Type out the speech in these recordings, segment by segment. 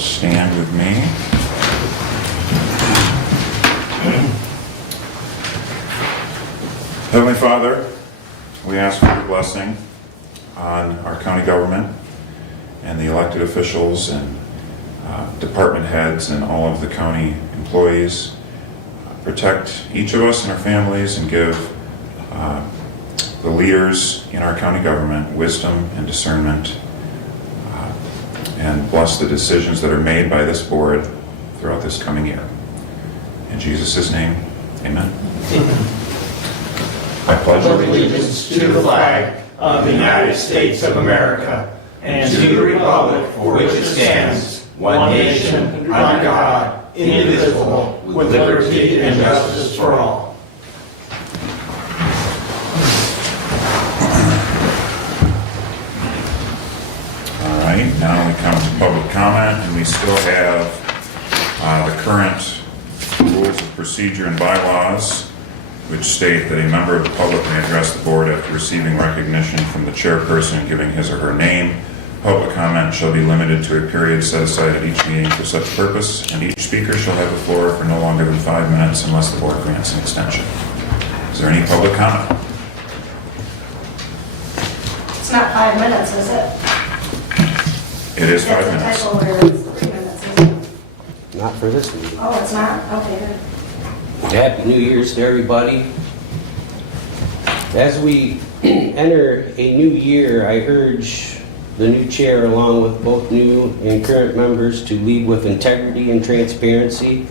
stand with me. Heavenly Father, we ask for your blessing on our county government and the elected officials and department heads and all of the county employees. Protect each of us and our families and give the leaders in our county government wisdom and discernment, and bless the decisions that are made by this board throughout this coming year. In Jesus' name, amen. I pledge allegiance to the flag of the United States of America and to the republic for which it stands, one nation, under God, indivisible, with liberty and justice for all. All right, now we come to public comment, and we still have the current rules of procedure and bylaws, which state that a member of the public may address the board after receiving recognition from the chairperson and giving his or her name. Public comment shall be limited to a period set aside at each meeting for such purpose, and each speaker shall have the floor for no longer than 5 minutes unless the board grants an extension. Is there any public comment? It's not 5 minutes, is it? It is 5 It's a minutes. typo where it's 3 minutes, isn't it? Not for this meeting. Oh, it's not? Okay, good. Happy New Year's to everybody. As we enter a new year, I urge the new chair, along with both new and current members, to lead with integrity and transparency.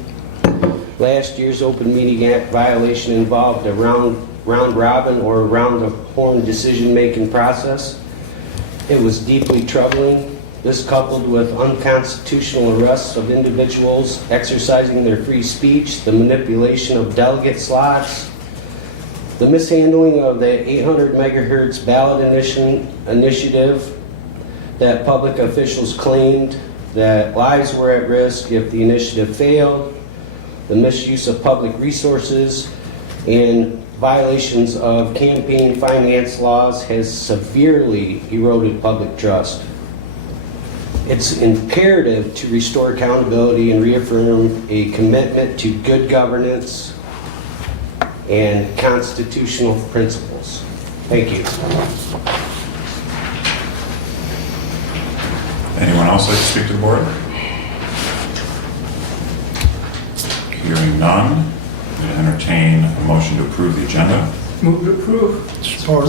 Last year's Open Meeting Act violation involved a round robin or round of horn decision-making process. It was deeply troubling. This, coupled with unconstitutional arrests of individuals exercising their free speech, the manipulation of delegate slots, the mishandling of the 800 megahertz ballot initiative that public officials claimed that lives were at risk if the initiative failed, the misuse of public resources, and violations of campaign finance laws has severely eroded public trust. It's imperative to restore accountability and reaffirm a commitment to good governance and constitutional principles. Thank you. Anyone else like to speak to the board? Hearing none, I'm going to entertain a motion to approve the agenda. Move to approve. Support.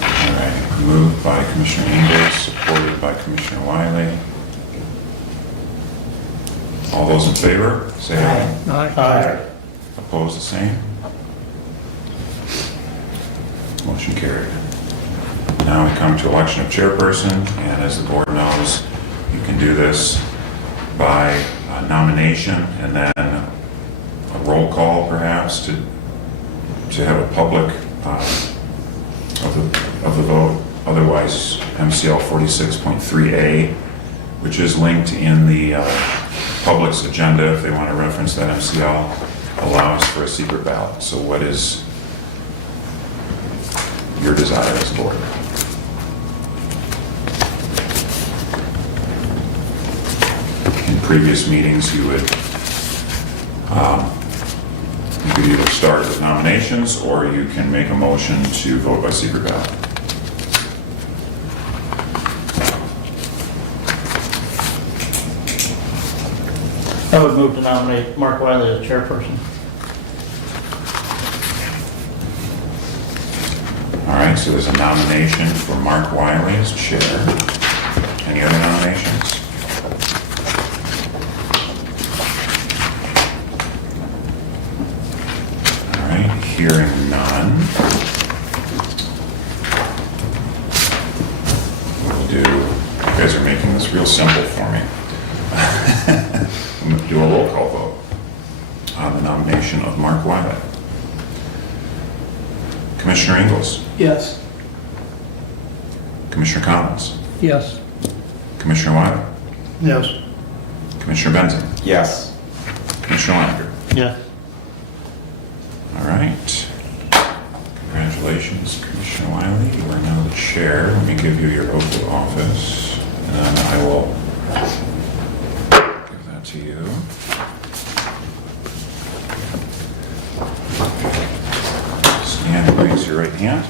All right, moved by Commissioner Ingalls, supported by Commissioner Wiley. All those in favor, say aye. Aye. Opposed, the same. Motion carried. Now we come to election of chairperson, and as the board knows, you can do this by nomination and then a roll call, perhaps, to have a public of the vote. Otherwise, MCL 46.3A, which is linked in the public's agenda, if they want to reference that MCL, allows for a secret ballot. So what is your desire as a board? In previous meetings, you could either start with nominations, or you can make a motion to vote by secret ballot. I would move to nominate Mark Wiley as chairperson. All right, so there's a nomination for Mark Wiley as chair. Any other nominations? All right, hearing none. We'll do, you guys are making this real simple for me. I'm going to do a roll call vote on the nomination of Mark Wiley. Commissioner Ingalls. Yes. Commissioner Collins. Yes. Commissioner Wiley. Yes. Commissioner Benson. Yes. Commissioner Lander. Yes. All right. Congratulations, Commissioner Wiley. You are now the chair. Let me give you your oath of office. your right hand.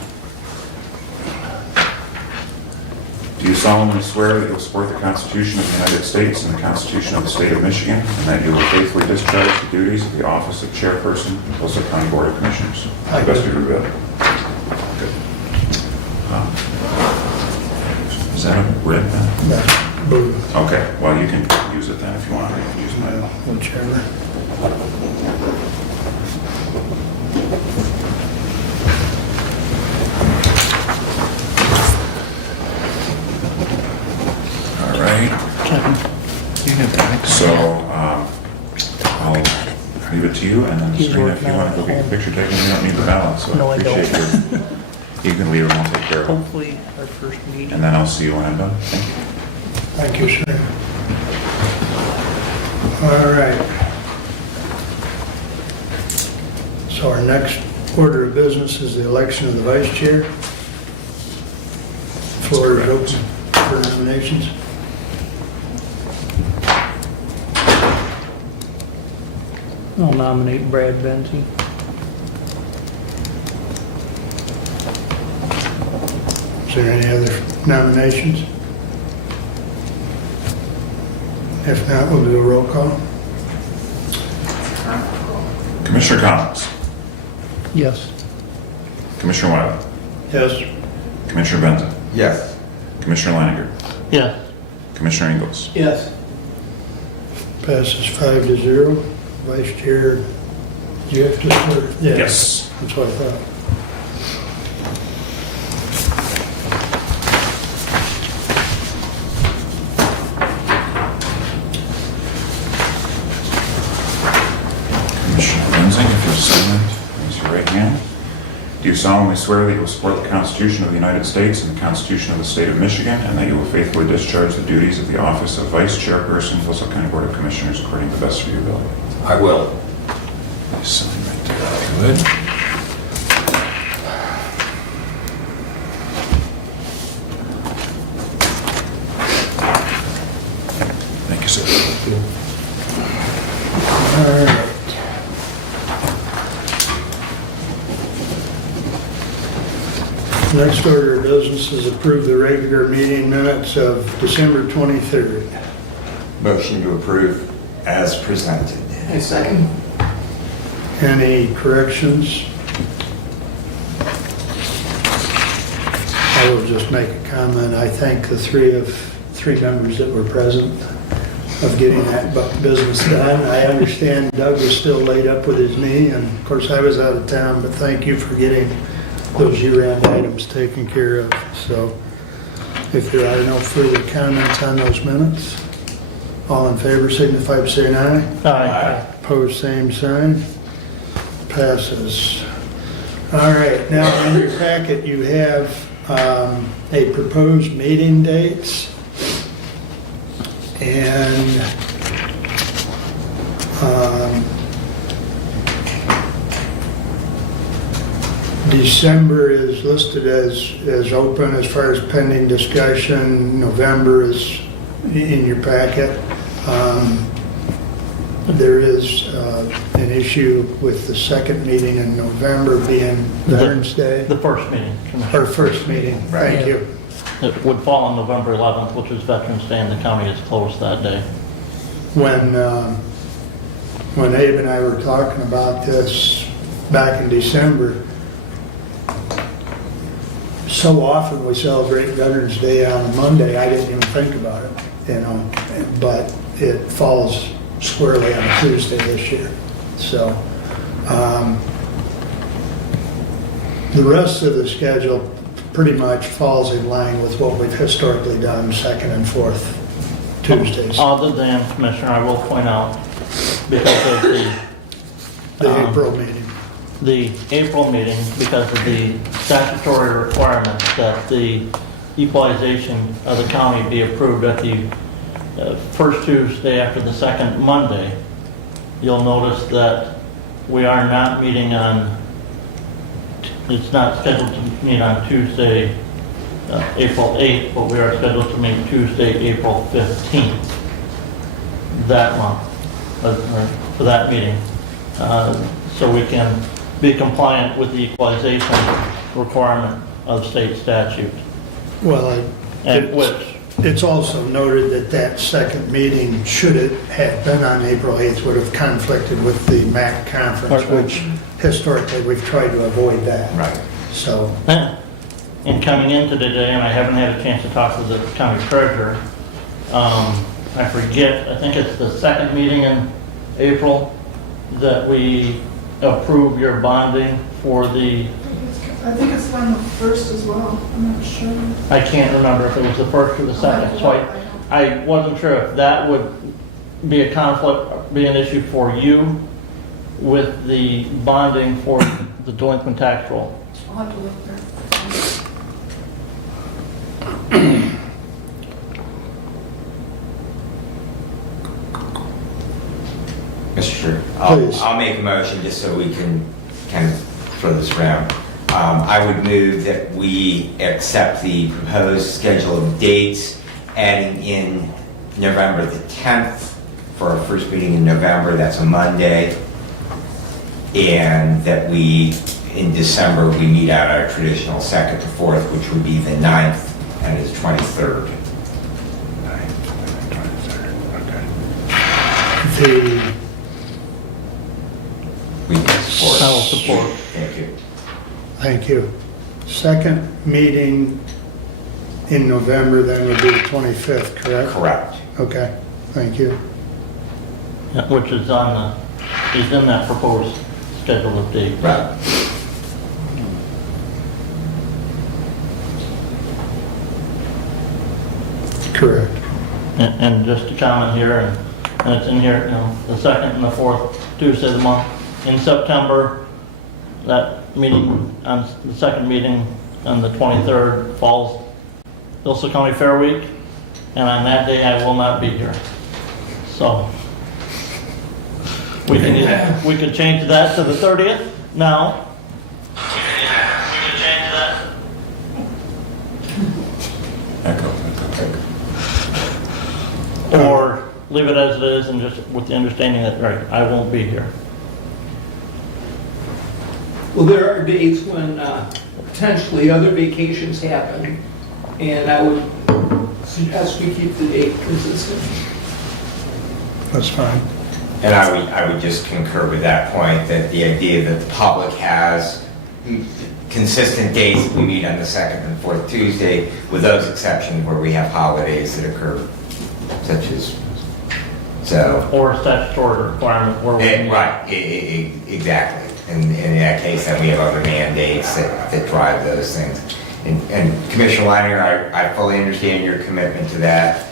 Do you solemnly swear that you will support the Constitution of the United States and the Constitution of the State of Michigan, and that you will faithfully discharge the duties of the office of chairperson of the Hillsdale County Board of Commissioners? To the best of your ability. Good. Is that a red pen? That's blue. Okay, well, you can use it then if you want. You can use mine. Whichever. All right. So, I'll leave it to you, and then He's Serena, if working you on want it to go get at your picture taken, you don't need the ballot, so No, I I don't. appreciate your, you can leave and I'll take care of it. Hopefully, our first meeting. And then I'll see you when I'm done. Thank you. Thank you, sir. All right. So our next order of business is the election of the vice chair. Floor is open for nominations. I'll nominate Brad Benzie. Is there any other nominations? If not, we'll do a roll call. Commissioner Collins, Yes. Commissioner Wiley, Yes. Commissioner Benton, Yes. Commissioner Leininger, Yes. Commissioner Ingles. Yes. Passes 5-0. Vice chair, do you have to swear? Yeah, Yes. that's what I thought. Commissioner Benzing, if you'll stand, raise your right hand. Do you solemnly swear that you will support the Constitution of the United States and the Constitution of the State of Michigan, and that you will faithfully discharge the duties of the office of Vice Chairperson, Hillsdale County Board of Commissioners, according to the best of your ability? I will. Nice sign right there. Good. Thank you, sir. All right. Next order of business is approve the regular meeting minutes of December 23rd. Motion to approve as presented. A second. Any corrections? I will just make a comment. I thank the three members that were present of getting that business done. I understand Doug was still laid up with his knee, and of course I was out of town, but thank you for getting those year-round items taken care of. So if there are no further comments on those minutes, all in favor signify by saying aye. Aye. Opposed, same sign. Passes. All right, now in your packet you have a proposed meeting dates. And December is listed as open as far as pending discussion. November is in your packet. There is an issue with the second meeting in November being Veterans Day. The first meeting, Commissioner. Our first meeting, thank you. It would fall on November 11th, which is Veterans Day, and the county is closed that day. When Abe and I were talking about this back in December, so often we celebrate Veterans Day on a Monday, I didn't even think about it, but it falls squarely on a Tuesday this year. So, the rest of the schedule pretty much falls in line with what we've historically done, second and fourth Tuesdays. Other than, Commissioner, I will point out, because of The April meeting. the April meeting, because of the statutory requirements that the equalization of the county be approved at the first Tuesday after the second Monday, you'll notice that we are not meeting on, it's not scheduled to meet on Tuesday, April 8th, but we are scheduled to meet Tuesday, April 15th, that month, for that meeting. So we can be compliant with the equalization requirement of state statute. Well, And which, it's also noted that that second meeting, should it have been on April 8th, would have conflicted with the MAC conference, Right. which historically we've tried to avoid that. Right. So, and coming into today, and I haven't had a chance to talk to the county treasurer, I forget, I think it's the second meeting in April that we approve your bonding for the, I think it's on the first as well, I'm not sure. I can't remember if it was the first or the second, so I wasn't sure if that would be a conflict, be an issue for you with the bonding for the delinquent tax roll. I'll have to look there. Mr. Chair, Please. I'll make a motion just so we can kind of throw this around. I would move that we accept the proposed schedule of dates, adding in November the 10th for our first meeting in November, that's a Monday, and that we, in December, we meet out our traditional 2nd to 4th, which would be the 9th and is 23rd. the, We can support. I will support. Thank you. thank you. Second meeting in November then would be the 25th, correct? Correct. Okay, thank you. Yeah, which is on the, is in that proposed schedule of dates. Right. Correct. And just to comment here, and it's in here, you know, the second and the fourth Tuesday of the month. In September, that meeting, on the second meeting on the 23rd falls Hillsdale County Fair Week, and on that day I will not be here. So, we could change that to the 30th now. We could change that. Echo. Or leave it as it is and just with the understanding that, right, I won't be here. Well, there are dates when potentially other vacations happen, and I would suggest we keep the date consistent. That's fine. And I would just concur with that point, that the idea that the public has consistent dates, we meet on the second and fourth Tuesday, with those exceptions where we have holidays that occur, such as, so. Or statutory requirement where we. Right, exactly. And in that case, then we have other mandates that drive those things. And Commissioner Leiner, I fully understand your commitment to that.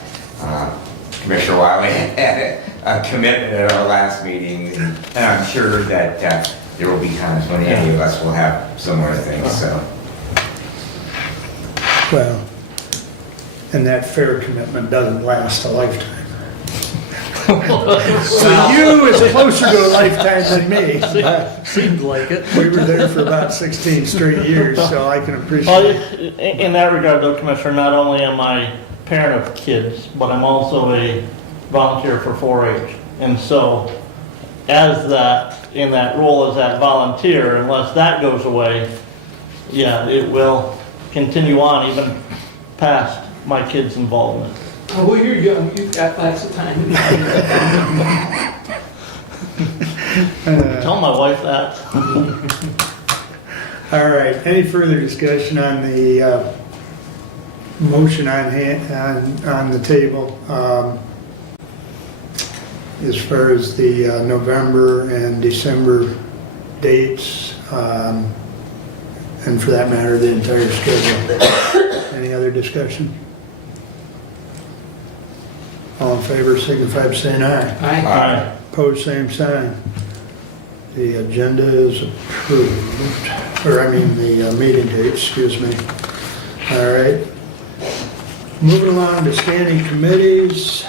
Commissioner Wiley had a commitment at our last meeting, and I'm sure that there will be times when any of us will have similar things, so. Well, and that fair commitment doesn't last a lifetime. So you is closer to a lifetime than me. Seemed like it. We were there for about 16 straight years, so I can Well, appreciate. in that regard though, Commissioner, not only am I a parent of kids, but I'm also a volunteer for 4-H. And so, as that, in that role as that volunteer, unless that goes away, yeah, it will continue on even past my kids' involvement. Oh, well, you're young, you've got lots of time. Tell my wife that. All right, any further discussion on the motion on the table? As far as the November and December dates, and for that matter, the entire schedule. Any other discussion? All in favor, signify by saying aye. Aye. Opposed, same sign. The agenda is approved, or I mean the meeting date, excuse me. All right. Moving along to standing committees.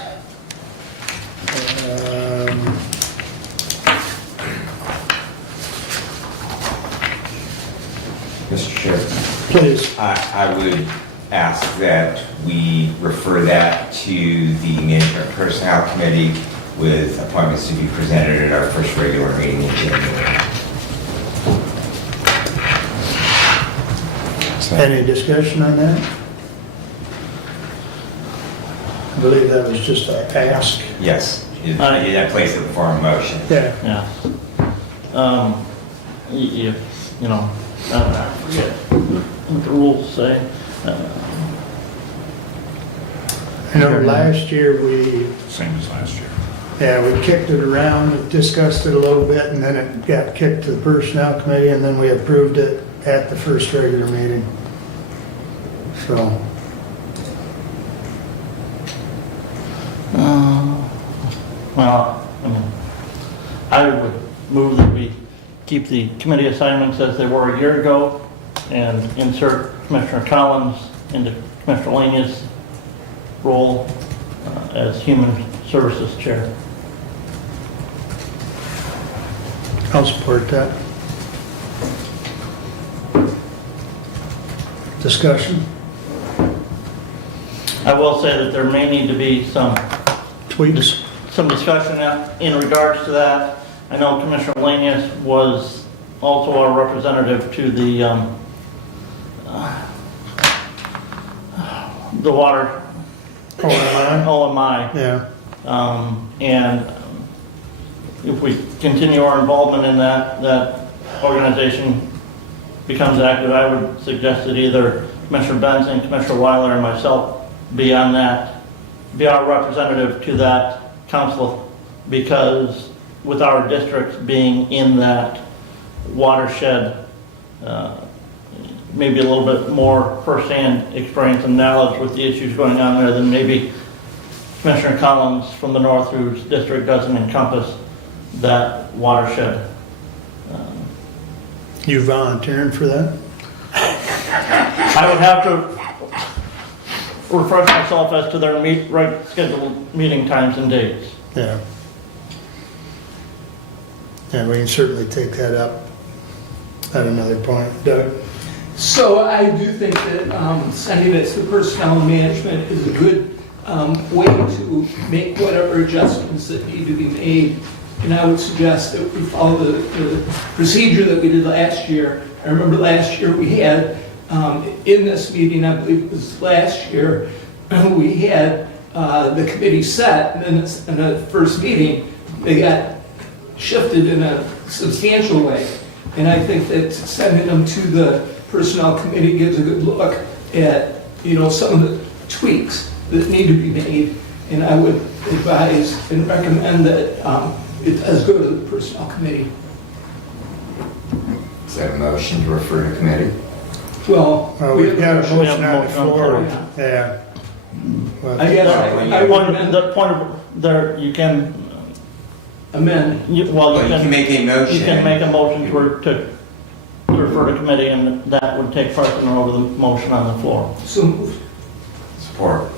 Mr. Chair, Please. I would ask that we refer that to the Management Personnel Committee with appointments to be presented at our first regular meeting in January. Any discussion on that? I believe that was just a ask. Yes, you Aye. you place it before a motion. Yeah. Yeah. You know, I forget what the rules say. I know last year Same as last year. we kicked it around, we discussed it a little bit, and then it got kicked to the personnel committee, and then we approved it at the first regular meeting. So, Well, I would move that we keep the committee assignments as they were a year ago and insert Commissioner Collins into Commissioner Lania's role as Human Services Chair. I'll support that. Discussion, I will say that there may need to be some tweaks? discussion in regards to that. I know Commissioner Lanius was also our representative to the water OMI. Yeah, And if we continue our involvement in that organization becomes active, I would suggest that either Commissioner Benson, Commissioner Weiler, and myself be on that, be our representative to that council, because with our districts being in that watershed, maybe a little bit more firsthand experience and knowledge with the issues going on there than maybe Commissioner Collins from the north, whose district doesn't encompass that watershed. you volunteering for that? I would have to refresh myself as to their scheduled meeting times and dates. Yeah. And we can certainly take that up at another point. Doug? So I do think that sending it to personnel and management is a good way to make whatever adjustments that need to be made. And I would suggest that we follow the procedure that we did last year. I remember last year we had, in this meeting, I believe it was last year, we had the committee set, and then in the first meeting, they got shifted in a substantial way. And I think that sending them to the personnel committee gives a good look at, some of the tweaks that need to be made. And I would advise and recommend that it does go to the personnel committee. Is that a motion to refer to committee? Well, We've got a We have motion a on the motion on the floor. floor. Yeah. Well, I guess I would The point of there, you can, amend. Well, you can make a motion. You can make a motion to refer to committee, and that would take precedent over the motion on the floor. So moved. Support.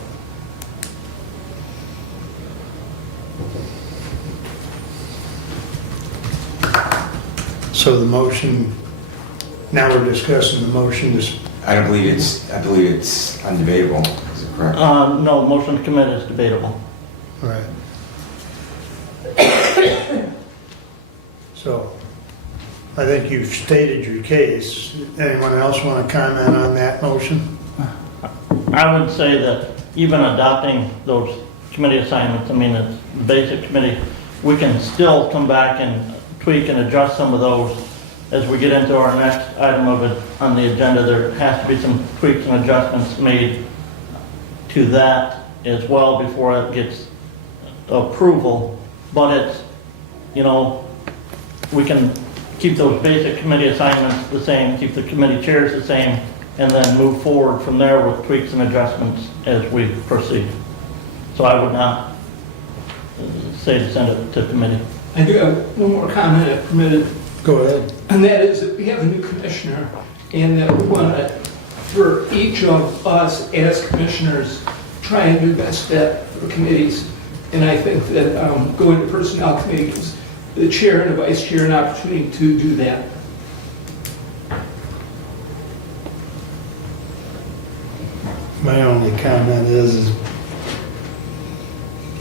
So the motion, now we're discussing the motion to, I believe it's undebatable. Is it correct? No, motion to commit is debatable. all right. So, I think you've stated your case. Anyone else want to comment on that motion? I would say that even adopting those committee assignments, it's the basic committee, we can still come back and tweak and adjust some of those as we get into our next item of it on the agenda. There has to be some tweaks and adjustments made to that as well before it gets approval. But it's, we can keep those basic committee assignments the same, keep the committee chairs the same, and then move forward from there with tweaks and adjustments as we proceed. So I would not say to send it to committee. I do have one more comment, if permitted. Go ahead. And that is that we have a new commissioner, and that we want to, for each of us as commissioners, try and do best fit for committees. And I think that going to personnel committee gives the chair and the vice chair an opportunity to do that. My only comment is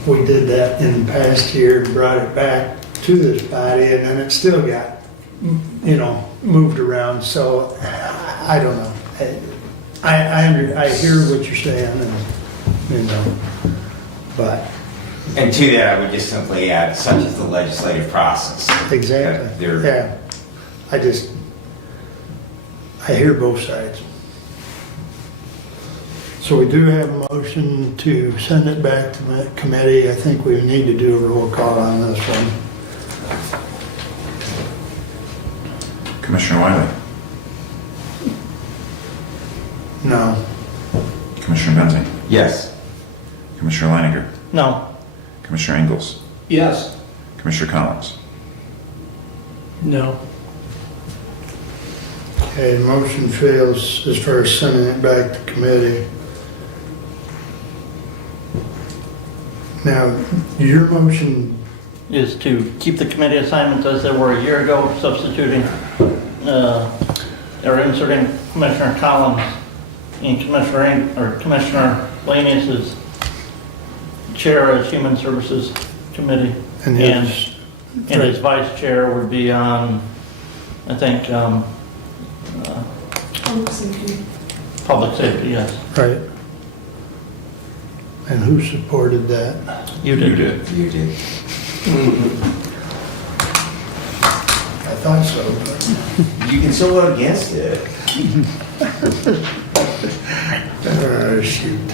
we did that in the past year and brought it back to this body, and then it still got, moved around, so I don't know. I hear what you're saying, and, you know, but, And to that, I would just simply add, such as the legislative process. exactly, There- yeah. I hear both sides. So we do have a motion to send it back to the committee. I think we need to do a roll call on this one. Commissioner Wiley, No. Commissioner Benzing, Yes. Commissioner Leininger, No, Commissioner Ingles, Yes. Commissioner Collins. No. Okay, motion fails as far as sending it back to committee. Now, your motion, is to keep the committee assignments as they were a year ago, substituting, or inserting Commissioner Collins in Commissioner Lanius's chair as Human Services Committee. and And his, and his vice chair would be on, I think, public safety, yes. right. And who supported that? You did. You did. I thought so, but, You can still vote against it. shoot.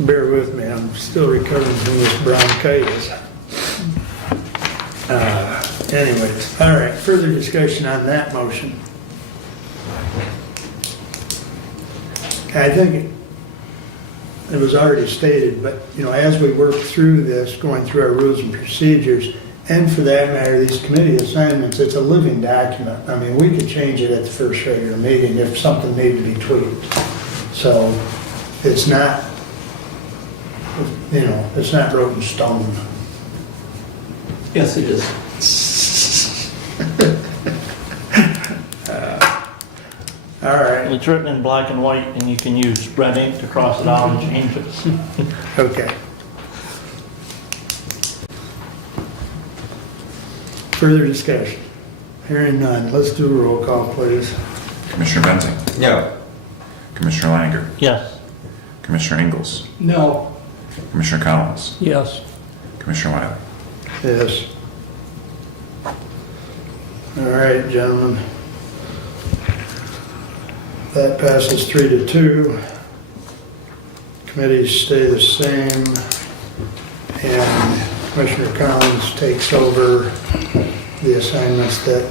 Bear with me, I'm still recovering from this bronchitis. Anyways, all right, further discussion on that motion. I think it was already stated, but, you know, as we work through this, going through our rules and procedures, and for that matter, these committee assignments, it's a living document. I mean, we could change it at the first regular meeting if something needed to be tweaked. So it's not, you know, it's not wrote in stone. Yes, it is. All right, It's written in black and white, and you can use red ink to cross it out and change it. okay. Further discussion? Hearing none, let's do a roll call, please. Commissioner Benzing, No. Commissioner Leininger, Yes. Commissioner Ingles, No. Commissioner Collins, Yes. Commissioner Wiley. Yes. All right, gentlemen. That passes 3-2. Committees stay the same. And Commissioner Collins takes over the assignments that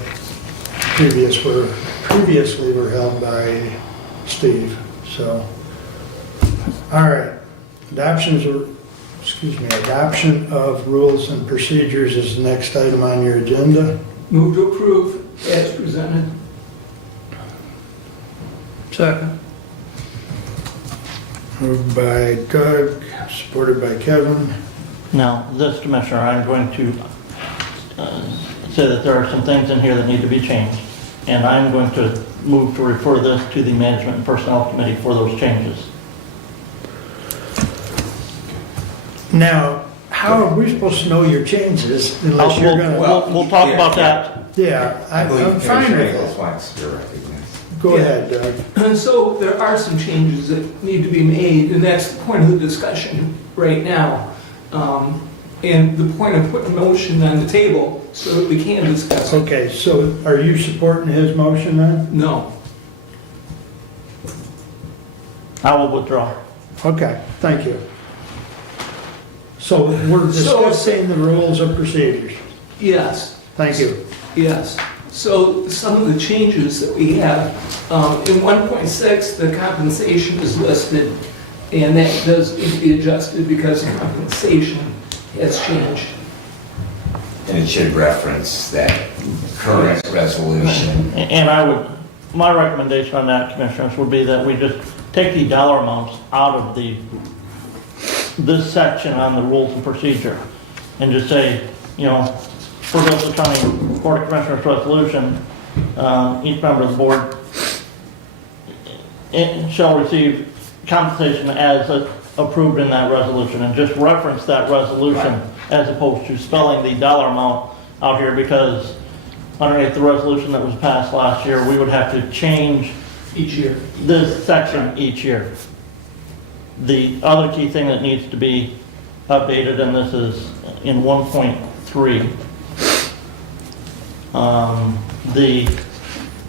previously were held by Steve. So, all right. Adoption of rules and procedures is the next item on your agenda. Move to approve as presented. Second. Moved by Doug, supported by Kevin. Now, this, Commissioner, I'm going to say that there are some things in here that need to be changed, and I'm going to move to refer this to the Management and Personnel Committee for those changes. Now, how are we supposed to know your changes unless you're gonna? We'll talk about that. Yeah, I'm fine Commissioner with Ingles it. wants to be recognized. Go ahead, Doug. And so there are some changes that need to be made, and that's the point of the discussion right now. And the point of putting a motion on the table so that we can discuss it. Okay, so are you supporting his motion then? No. I will withdraw. Okay, thank you. So we're discussing the rules of procedures. Yes. Thank you. Yes. So some of the changes that we have, in 1.6, the compensation is listed, and that does need to be adjusted because compensation has changed. And it should reference that current resolution. And my recommendation on that, Commissioners, would be that we just take the dollar amounts out of this section on the rules and procedure, and just say, you know, for Hillsdale County Board of Commissioners resolution, each member of the board shall receive compensation as approved in that resolution, and just reference that resolution as opposed to spelling the dollar amount out here, because underneath the resolution that was passed last year, we would have to change each year. this section each year. The other key thing that needs to be updated, and this is in 1.3, the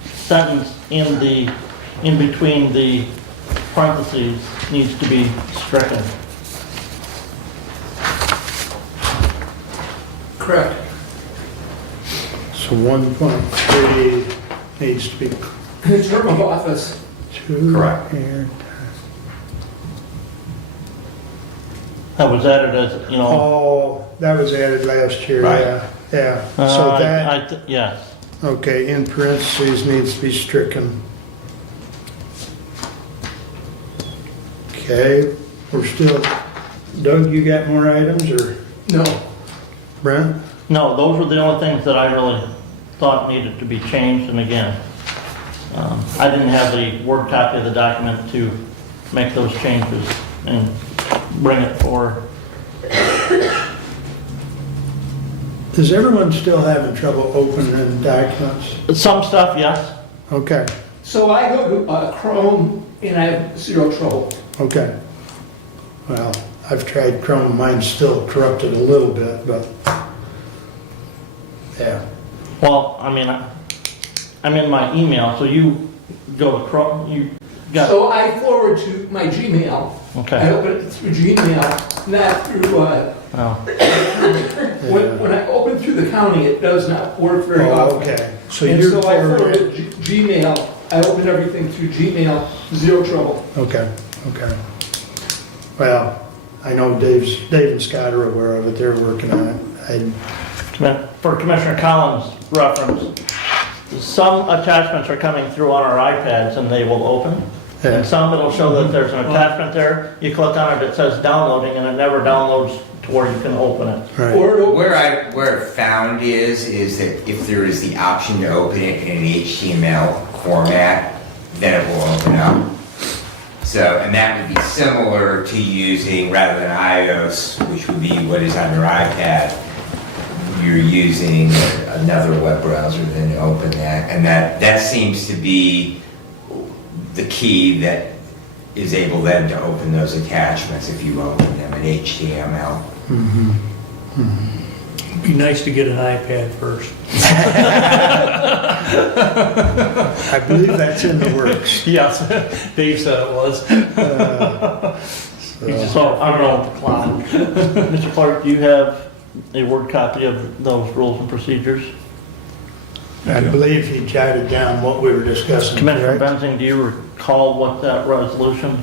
sentence in between the parentheses needs to be stricken. Correct. So 1.3 needs to be The term of office. Correct. That was added as, you know. Oh, that was added last year, Right. yeah. So that, Yes. okay, in parentheses needs to be stricken. Okay, we're still, Doug, you got more items, or No. Brent? No, those were the only things that I really thought needed to be changed, and again, I didn't have the Word copy of the document to make those changes and bring it forward. Is everyone still having trouble opening documents? Some stuff, yes. Okay, So I go to Chrome and I have zero trouble. okay. Well, I've tried Chrome, mine's still corrupted a little bit, but, yeah. Well, I mean, I'm in my email, so you go to Chrome, you got, So I forward to my Gmail. I okay. open it through Gmail, not through, Well, when I open through the county, it does not work very Oh, often. okay. So And you're so I forwarded, forwarded Gmail, I opened everything through Gmail, zero trouble. okay, okay. Well, I know Dave and Scott are aware of it, they're working on it. for Commissioner Collins' reference, some attachments are coming through on our iPads and they will open. Yeah. And some it'll show that there's an attachment there, you click on it, it says downloading, and it never downloads to where you can open it. Right, Or it Where I found is that if there is the option to open it in an HTML format, then it will open up. So, and that would be similar to using, rather than iOS, which would be what is on your iPad, you're using another web browser then to open that. And that seems to be the key that is able then to open those attachments if you open them in HTML. It'd be nice to get an iPad first. I believe that's in the works. Yes, Dave said it was. So, I don't know, Mr. Clark, do you have a Word copy of those rules and procedures? I believe he jotted down what we were discussing, Commissioner correct? Benzing, do you recall what that resolution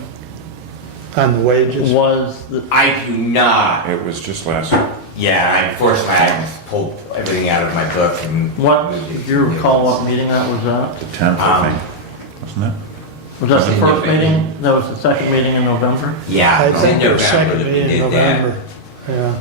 On the wages? was? I do not. It was just last week. Yeah, unfortunately, I pulled everything out of my book and. What, moved it do you recall to- what meeting that was at? The 10th, I think, wasn't it? Was that the in first November. meeting? That was the second meeting in November? Yeah, I it was in think the November second that we meeting in did that. November, yeah.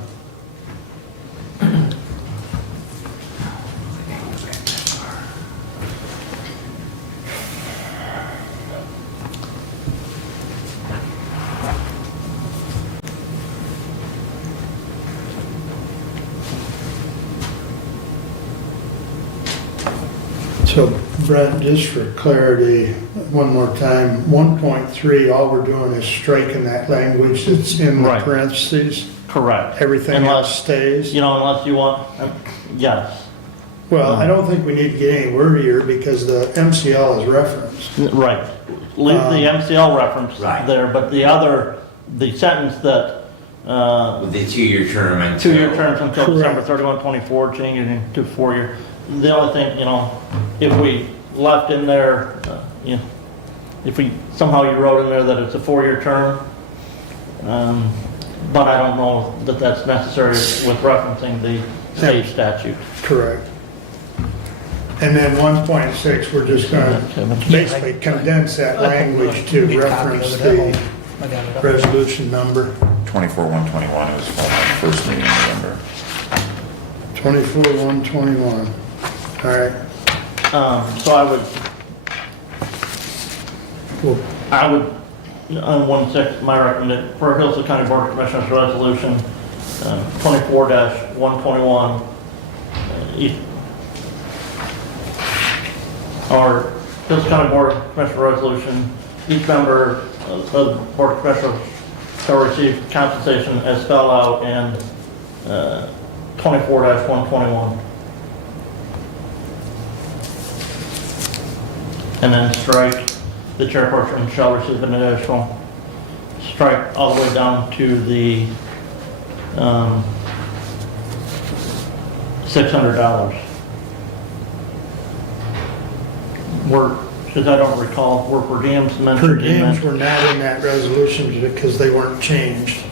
So Brent, just for clarity, one more time, 1.3, all we're doing is striking that language that's in the Right. parentheses. Correct. Everything Unless- else stays. You know, unless you want, yes. Well, I don't think we need to get any wordier because the MCL is referenced. Right. Leave the MCL reference Right. there, but the sentence that, With the two-year term until. 2-year terms until Correct. December 31, 24, changing it to 4-year. The only thing, you know, if we left in there, you know, if we, somehow you wrote in there that it's a 4-year term, but I don't know that that's necessary with referencing the state statute. Correct. And then 1.6, we're just going to basically condense that language to Make a copy reference of it at the home. I got it up. resolution number 24-121, it was my first meeting in November. 24-121. All right. So I would, on 1.6, my recommendation for Hillsdale County Board of Commissioners Resolution 24-121, or Hillsdale County Board of Commissioners resolution, each member of the Board of Commissioners shall receive compensation as spelled out in 24-121. And then strike, the chairperson shall receive an additional, strike all the way down to the $600. Because I don't recall, were per diems Per mentioned in diems that? were not in that resolution because they weren't changed.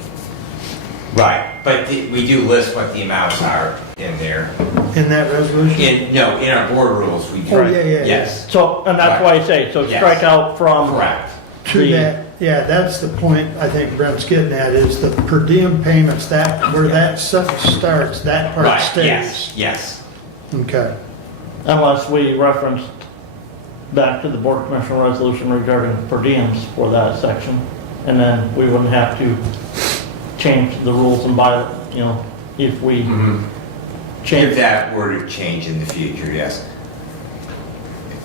Right, but we do list what the amounts are in there. In that resolution? In our board rules, we. Oh, yeah. Yes, So, and that's why I say, so Yes. strike out from. correct. To The- that, yeah, that's the point I think Brent's getting at, is the per diem payments, that, where that stuff starts, that part Right, stays. yes. Okay, Unless we referenced back to the Board of Commissioner resolution regarding per diems for that section. And then we wouldn't have to change the rules and by, if we Mhm. If change. that were to change in the future, yes.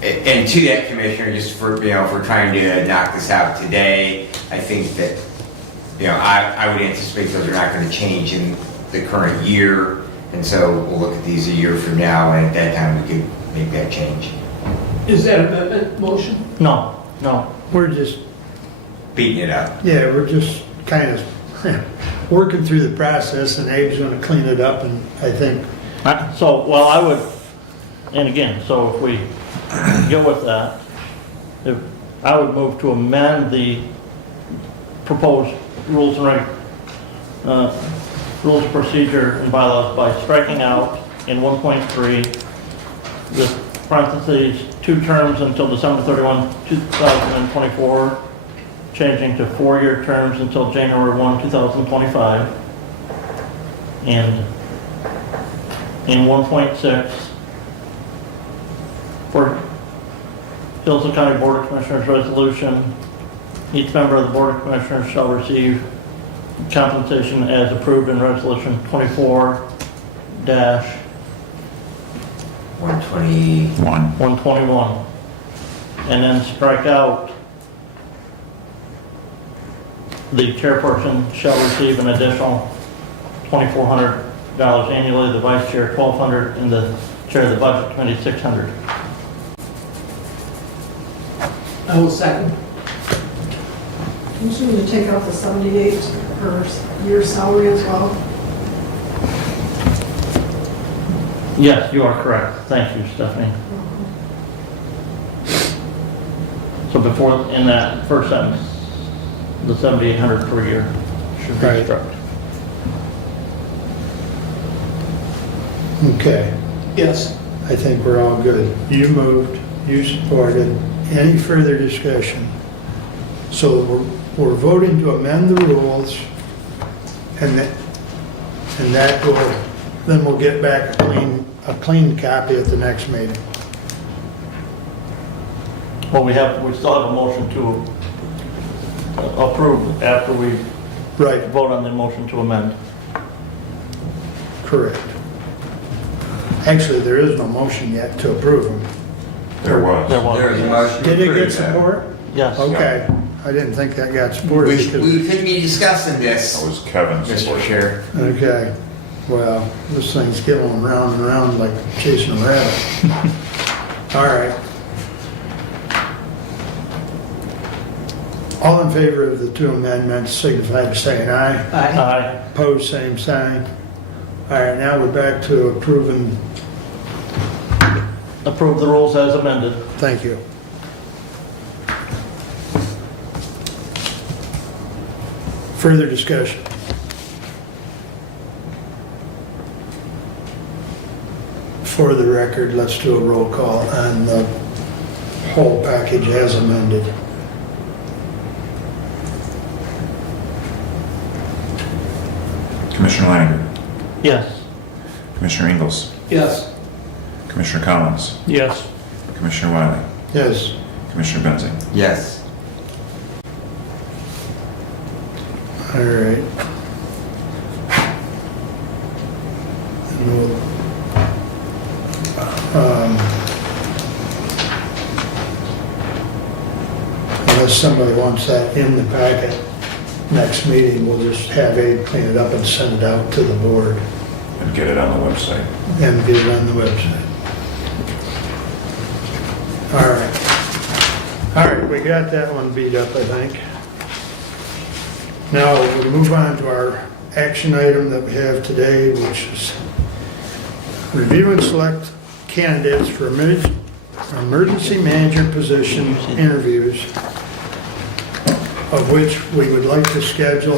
And to that, Commissioner, just for, if we're trying to knock this out today, I think that, I would anticipate those are not going to change in the current year. And so we'll look at these a year from now, and at that time, we could make that change. Is that amendment motion? No. we're just, Beating it up. yeah, we're just kind of working through the process, and Abe's gonna clean it up, and I think, So, well, I would, and again, so if we go with that, I would move to amend the proposed rules and rules of procedure and bylaws by striking out in 1.3, the parentheses, 2 terms until December 31, 2024, changing to 4-year terms until January 1, 2025. And in 1.6, for Hillsdale County Board of Commissioners resolution, each member of the Board of Commissioners shall receive compensation as approved in resolution 24-121. 120. And then strike out, the chairperson shall receive an additional $2,400 annually, the vice chair $1,200, and the chair of the budget committee $600. I will second. You should need to take out the 78 per year salary as well. Yes, you are correct. Thank you, Stephanie. So before, in that first sentence, the 7,800 per year should be Right. struck. okay, Yes. I think we're all good. You moved, you supported. Any further discussion? So we're voting to amend the rules, and that will, then we'll get back a clean copy at the next meeting. Well, we still have a motion to approve after we Right, vote on the motion to amend. correct. Actually, there is no motion yet to approve them. There was. There was. There is a motion. to Did it get approve that. support? Yes. Okay, I didn't think that got support. We because- could be discussing this, That was Kevin's. Mr. Chair. Okay, well, this thing's going round and round like chasing a rabbit. All right. All in favor of the 2 amendments signify by saying aye. Aye. Opposed, same sign. All right, now we're back to approving, Approve the rules as amended. thank you. Further discussion? For the record, let's do a roll call on the whole package as amended. Commissioner Langer, Yes. Commissioner Ingles, Yes. Commissioner Collins, Yes. Commissioner Wiley, Yes, Commissioner Benzing. Yes. all right. And we'll, unless somebody wants that in the packet, next meeting, we'll just have Abe clean it up and send it out to the board And get it on the website. and get it on the website. All right. All right, we got that one beat up, I think. Now, we'll move on to our action item that we have today, which is review and select candidates for emergency manager position interviews, of which we would like to schedule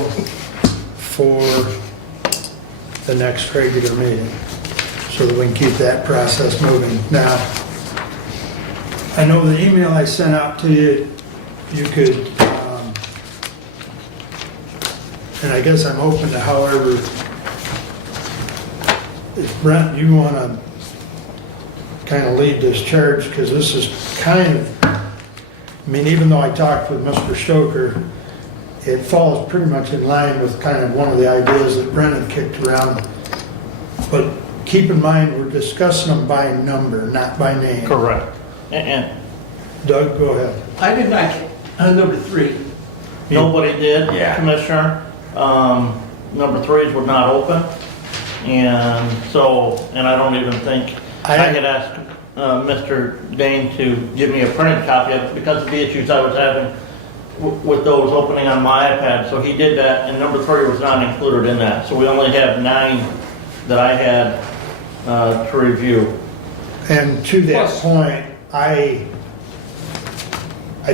for the next regular meeting, so that we can keep that process moving. Now, I know the email I sent out to you, you could, and I guess I'm open to however, if Brent, you want to kind of lead this charge, because this is kind of, I mean, even though I talked with Mr. Stoker, it falls pretty much in line with kind of one of the ideas that Brent had kicked around. But keep in mind, we're discussing them by number, not by name. Correct. And Doug, go ahead. I did not, number 3. nobody did, Yeah. Commissioner. Number 3s were not open. And so, and I don't even think, I could ask Mr. Dane to give me a printed copy of it because of the issues I was having with those opening on my iPad. So he did that, and number 3 was not included in that. So we only have 9 that I had to review. And to that Plus- point, I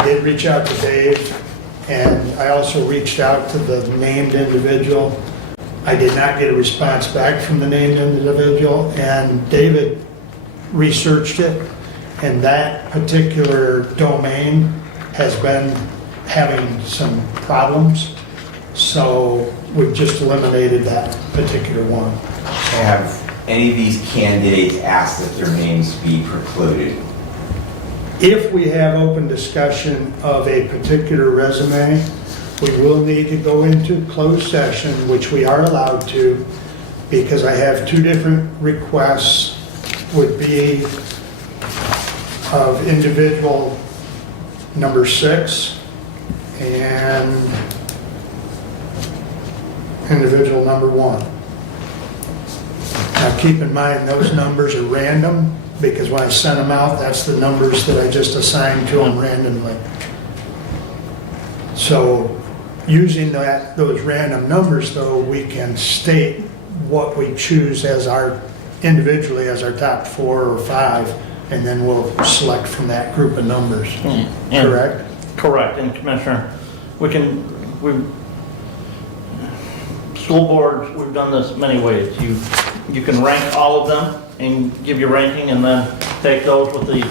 did reach out to Dave, and I also reached out to the named individual. I did not get a response back from the named individual, and David researched it, and that particular domain has been having some problems, so we've just eliminated that particular one. Have any of these candidates asked that their names be precluded? If we have open discussion of a particular resume, we will need to go into closed session, which we are allowed to, because I have 2 different requests, would be of individual number 6 and individual number 1. Now, keep in mind, those numbers are random, because when I sent them out, that's the numbers that I just assigned to them randomly. So, using those random numbers, though, we can state what we choose as our, individually as our top 4 or 5, and then we'll select from that group of numbers. And- Correct? Correct, and Commissioner, school boards, we've done this many ways. You can rank all of them and give your ranking, and then take those with the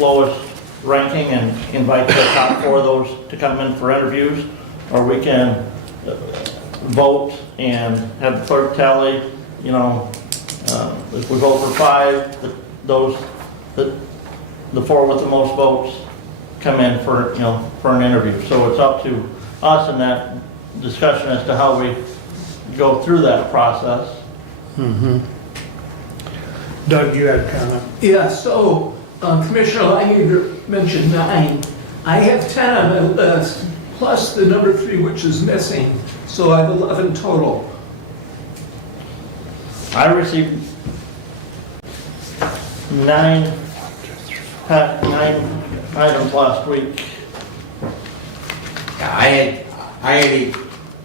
lowest ranking and invite the top 4 of those to come in for interviews. Or we can vote and have the clerk tally, you know, if we vote for 5, the 4 with the most votes come in for, you know, for an interview. So it's up to us in that discussion as to how we go through that process. Mm-hmm. Doug, you had a comment? Yeah, so Commissioner Langer mentioned 9. I have 10 on my list, plus the number 3, which is missing. So I have 11 total. I received 9 items last week. I had a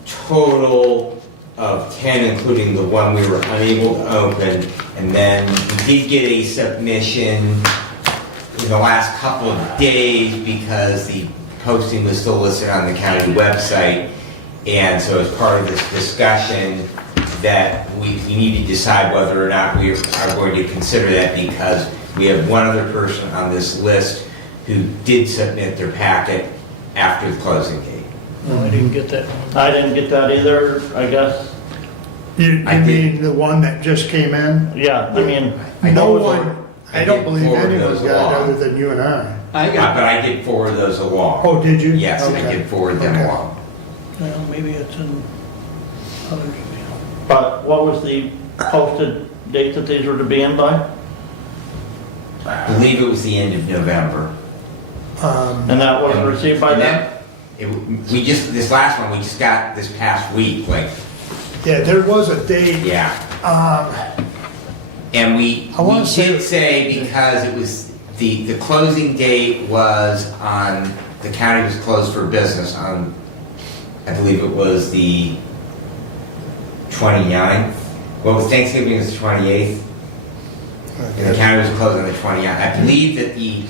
total of 10, including the one we were unable to open, and then we did get a submission in the last couple of days because the posting was still listed on the county website, and so as part of this discussion that we need to decide whether or not we are going to consider that, because we have one other person on this list who did submit their packet after the closing date. No, I didn't get that one. I didn't get that either, I guess. You I did. mean the one that just came in? Yeah, I mean, No did one, I don't did believe forward anyone those got it along. other than you and I. I got But I did forward those along. Oh, did you? Yes, I Okay. did forward them Okay. along. Well, maybe it's in other email. but what was the posted date that these were to be in by? I believe it was the end of November. And that wasn't received by And them? We just, this last one, we just got this past week, like, Yeah, there was a date, yeah. And we I wanna did say because it was, the closing date was on, the county was closed for business on, I believe it was the 29th. Well, Thanksgiving is the 28th. And the county was closed on the 29th. I believe that the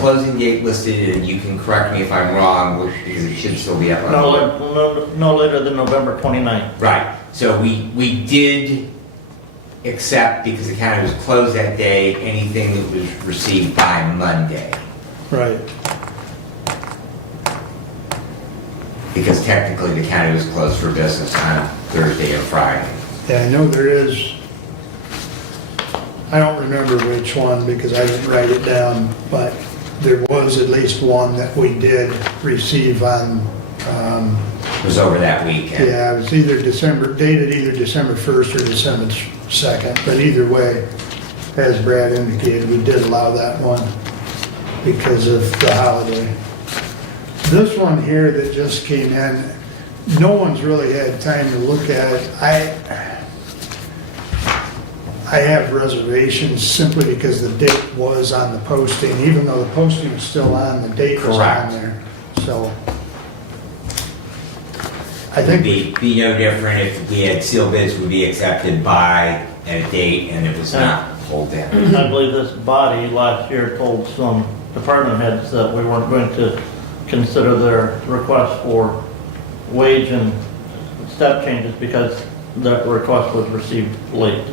closing date listed, and you can correct me if I'm wrong, because it should still be up on the No later than November 29th. Right, so we did accept, because the county was closed that day, anything that was received by Monday. right. Because technically the county was closed for business on Thursday and Friday. Yeah, I know there is, I don't remember which one because I didn't write it down, but there was at least one that we did receive on, It was over that weekend. yeah, it was either dated either December 1st or December 2nd, but either way, as Brad indicated, we did allow that one because of the holiday. This one here that just came in, no one's really had time to look at it. I have reservations simply because the date was on the posting, even though the posting was still on, the date was on Correct. there. So I It would think, be no different if we had sealed bids would be accepted by a date and it was not pulled in. I believe this body last year told some department heads that we weren't going to consider their request for wage and step changes because the request was received late.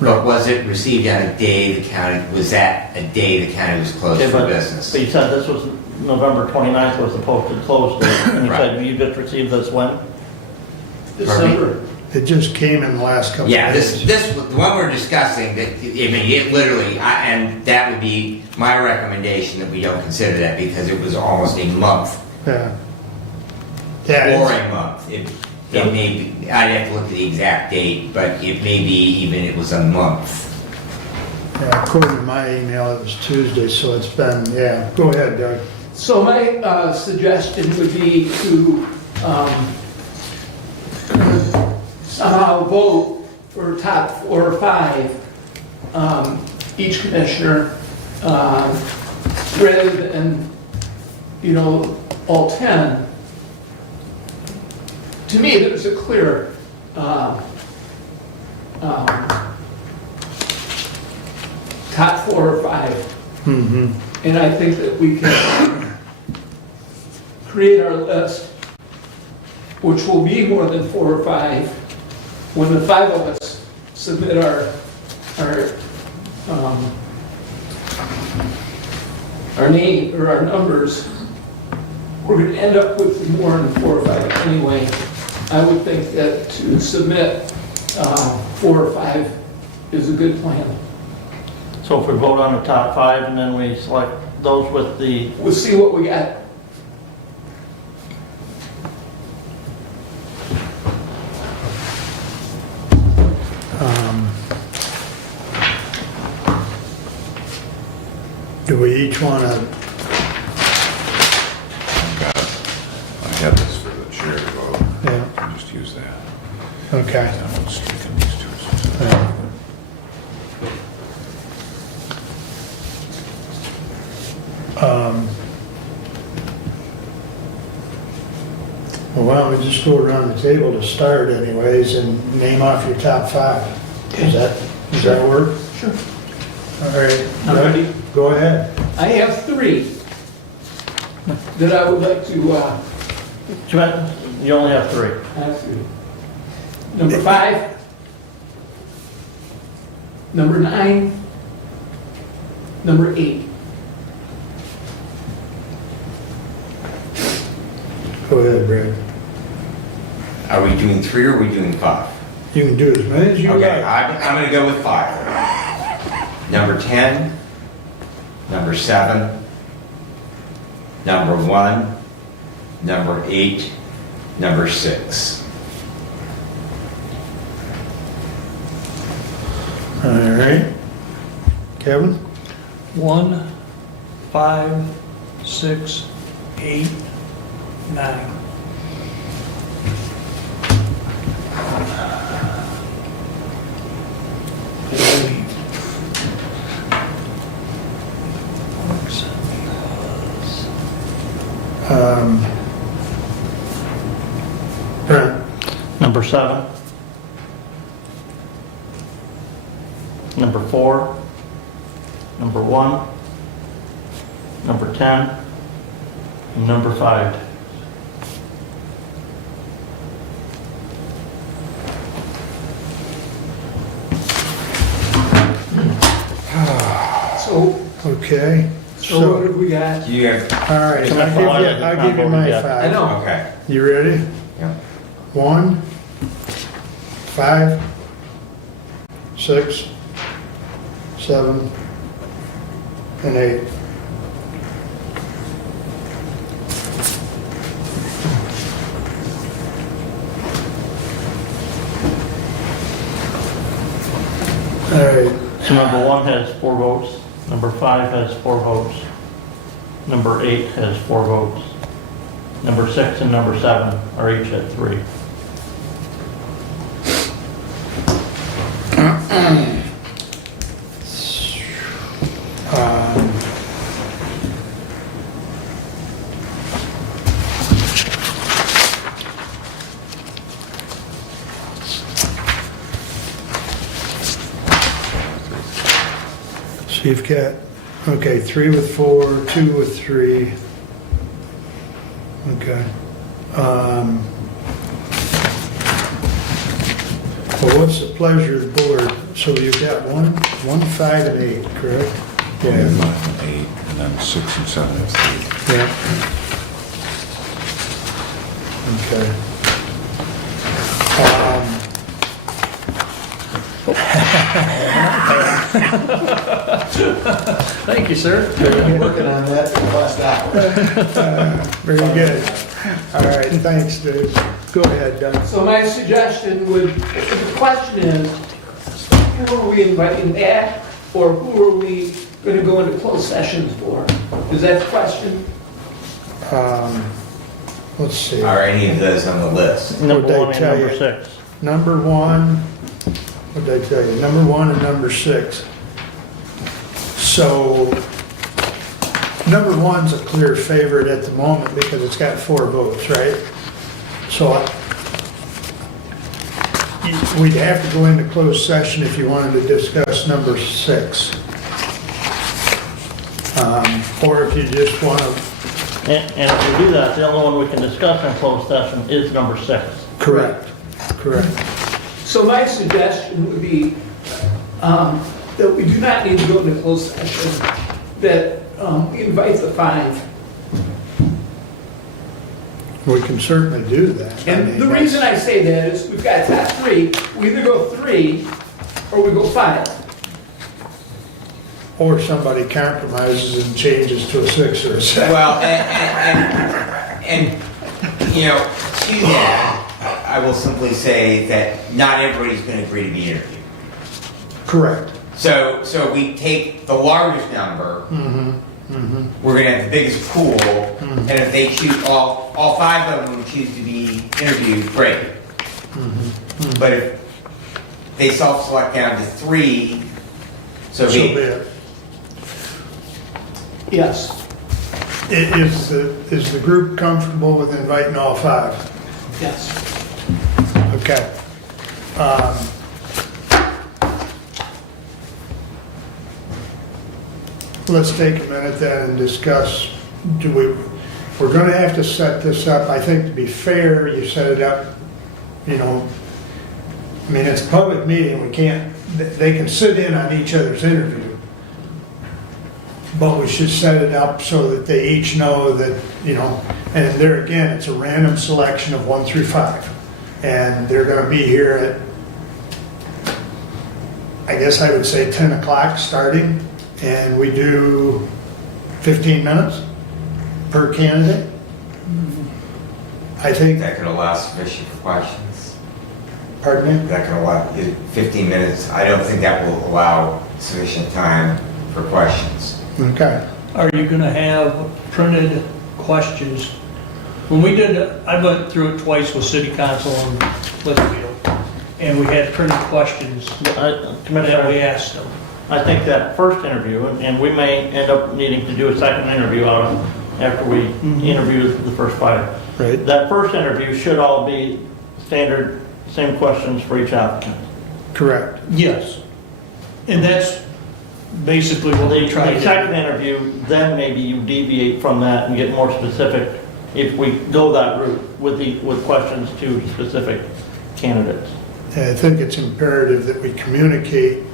But was it received on a day the county, was that a day the county was closed Okay, for but business? you said this was November 29th was the posted close date, and you said you just received this when? December. it just came in the last couple of Yeah, days. this, the one we're discussing, that, I mean, it literally, and that would be my recommendation that we don't consider that because it was almost a month, Yeah. Yeah, or it's- a month. It may be, I'd have to look at the exact date, but it may be even it was a month. yeah, according to my email, it was Tuesday, so it's been, yeah. Go ahead, Doug. So my suggestion would be to somehow vote for top 4 or 5, each commissioner, rather than, all 10. To me, there's a clear top 4 or 5. Mm-hmm. And I think that we can create our list, which will be more than 4 or 5, when the 5 of us submit our name or our numbers. We're going to end up with more than 4 or 5 anyway. I would think that to submit 4 or 5 is a good plan. So if we vote on the top 5 and then we select those with the, We'll see what we got. Do we each want to, I had this for the chair to vote. yeah, I'll just use that. okay. I'm striking these two. Yeah. Well, why don't we just go around the table to start anyways and name off your top 5? Does that work? Sure. All right. I'm ready. Go ahead. I have 3 that I would like to you only have 3. ask you. Number 5, number 9, number 8. Go ahead, Brad. Are we doing 3 or are we doing 5? You can do as many as you Okay, like. I'm gonna go with 5. Number 10, number 7, number 1, number 8, number 6. All right. Kevin? 1, 5, 6, 8, 9. Brent, Number 7. Number 4. Number 1. Number 10. And number 5. So, okay. so what have we got? Do you have, All right, so I'll give you my I 5. know. okay, You ready? yeah. 1, 5, 6, 7, and 8. All right, So number 1 has 4 votes, number 5 has 4 votes, number 8 has 4 votes, number 6 and number 7 are each at 3. um, so you've got, okay, 3 with 4, 2 with 3. Okay. Well, what's the pleasure of the board? So you've got 1, 5, and 8, correct? Yeah, 9 and 8, and then 6 and 7 is 3. Yeah. Okay. Thank you, sir. Been working on that for the last hour. Very good. All right, thanks, Dave. Go ahead, Doug. So my suggestion would, the question is, who are we inviting back, or who are we gonna go into closed sessions for? Is that the question? Let's see. Are any of those on the list? Number What'd they 1 and tell number you? 6. Number 1, what did I tell you? Number 1 and number 6. So, number 1's a clear favorite at the moment because it's got 4 votes, right? So, we'd have to go into closed session if you wanted to discuss number 6. Or if you just want to, And if we do that, the only one we can discuss in closed session is number 6. correct. So my suggestion would be that we do not need to go into closed session, that we invite the 5. We can certainly do that. I And mean, the reason I say that is we've got top 3, we either go 3 or we go 5. Or somebody compromises and changes to a 6 or a 7. Well, and, you know, to that, I will simply say that not everybody's gonna agree to be interviewed. Correct. So we take the largest number, we're gonna have the biggest pool, and if they choose, all 5 of them choose to be interviewed, great. But if they self-select down to 3, so So be be it. Yes. Is the group comfortable with inviting all 5? Yes. Okay. Let's take a minute then and discuss, we're gonna have to set this up, I think to be fair, you set it up, you know, I mean, it's a public meeting, we can't, they can sit in on each other's interview. But we should set it up so that they each know that, you know, and there again, it's a random selection of 1 through 5. And they're gonna be here at, I guess I would say 10 o'clock starting, and we do 15 minutes per candidate. I think, that could allow sufficient questions. pardon me? That can allow, 15 minutes, I don't think that will allow sufficient time for questions. Okay. Are you gonna have printed questions When we did, I went through it twice with city council in Litchfield, and we had printed questions that we Commissioner, asked them. I think that first interview, and we may end up needing to do a second interview out of, after we interview the first 5. Right. That first interview should all be standard, same questions for each applicant. Correct. Yes. And that's basically what The we tried the to second interview, then maybe you deviate from that and get more specific if we go that route with questions to specific candidates. And I think it's imperative that we communicate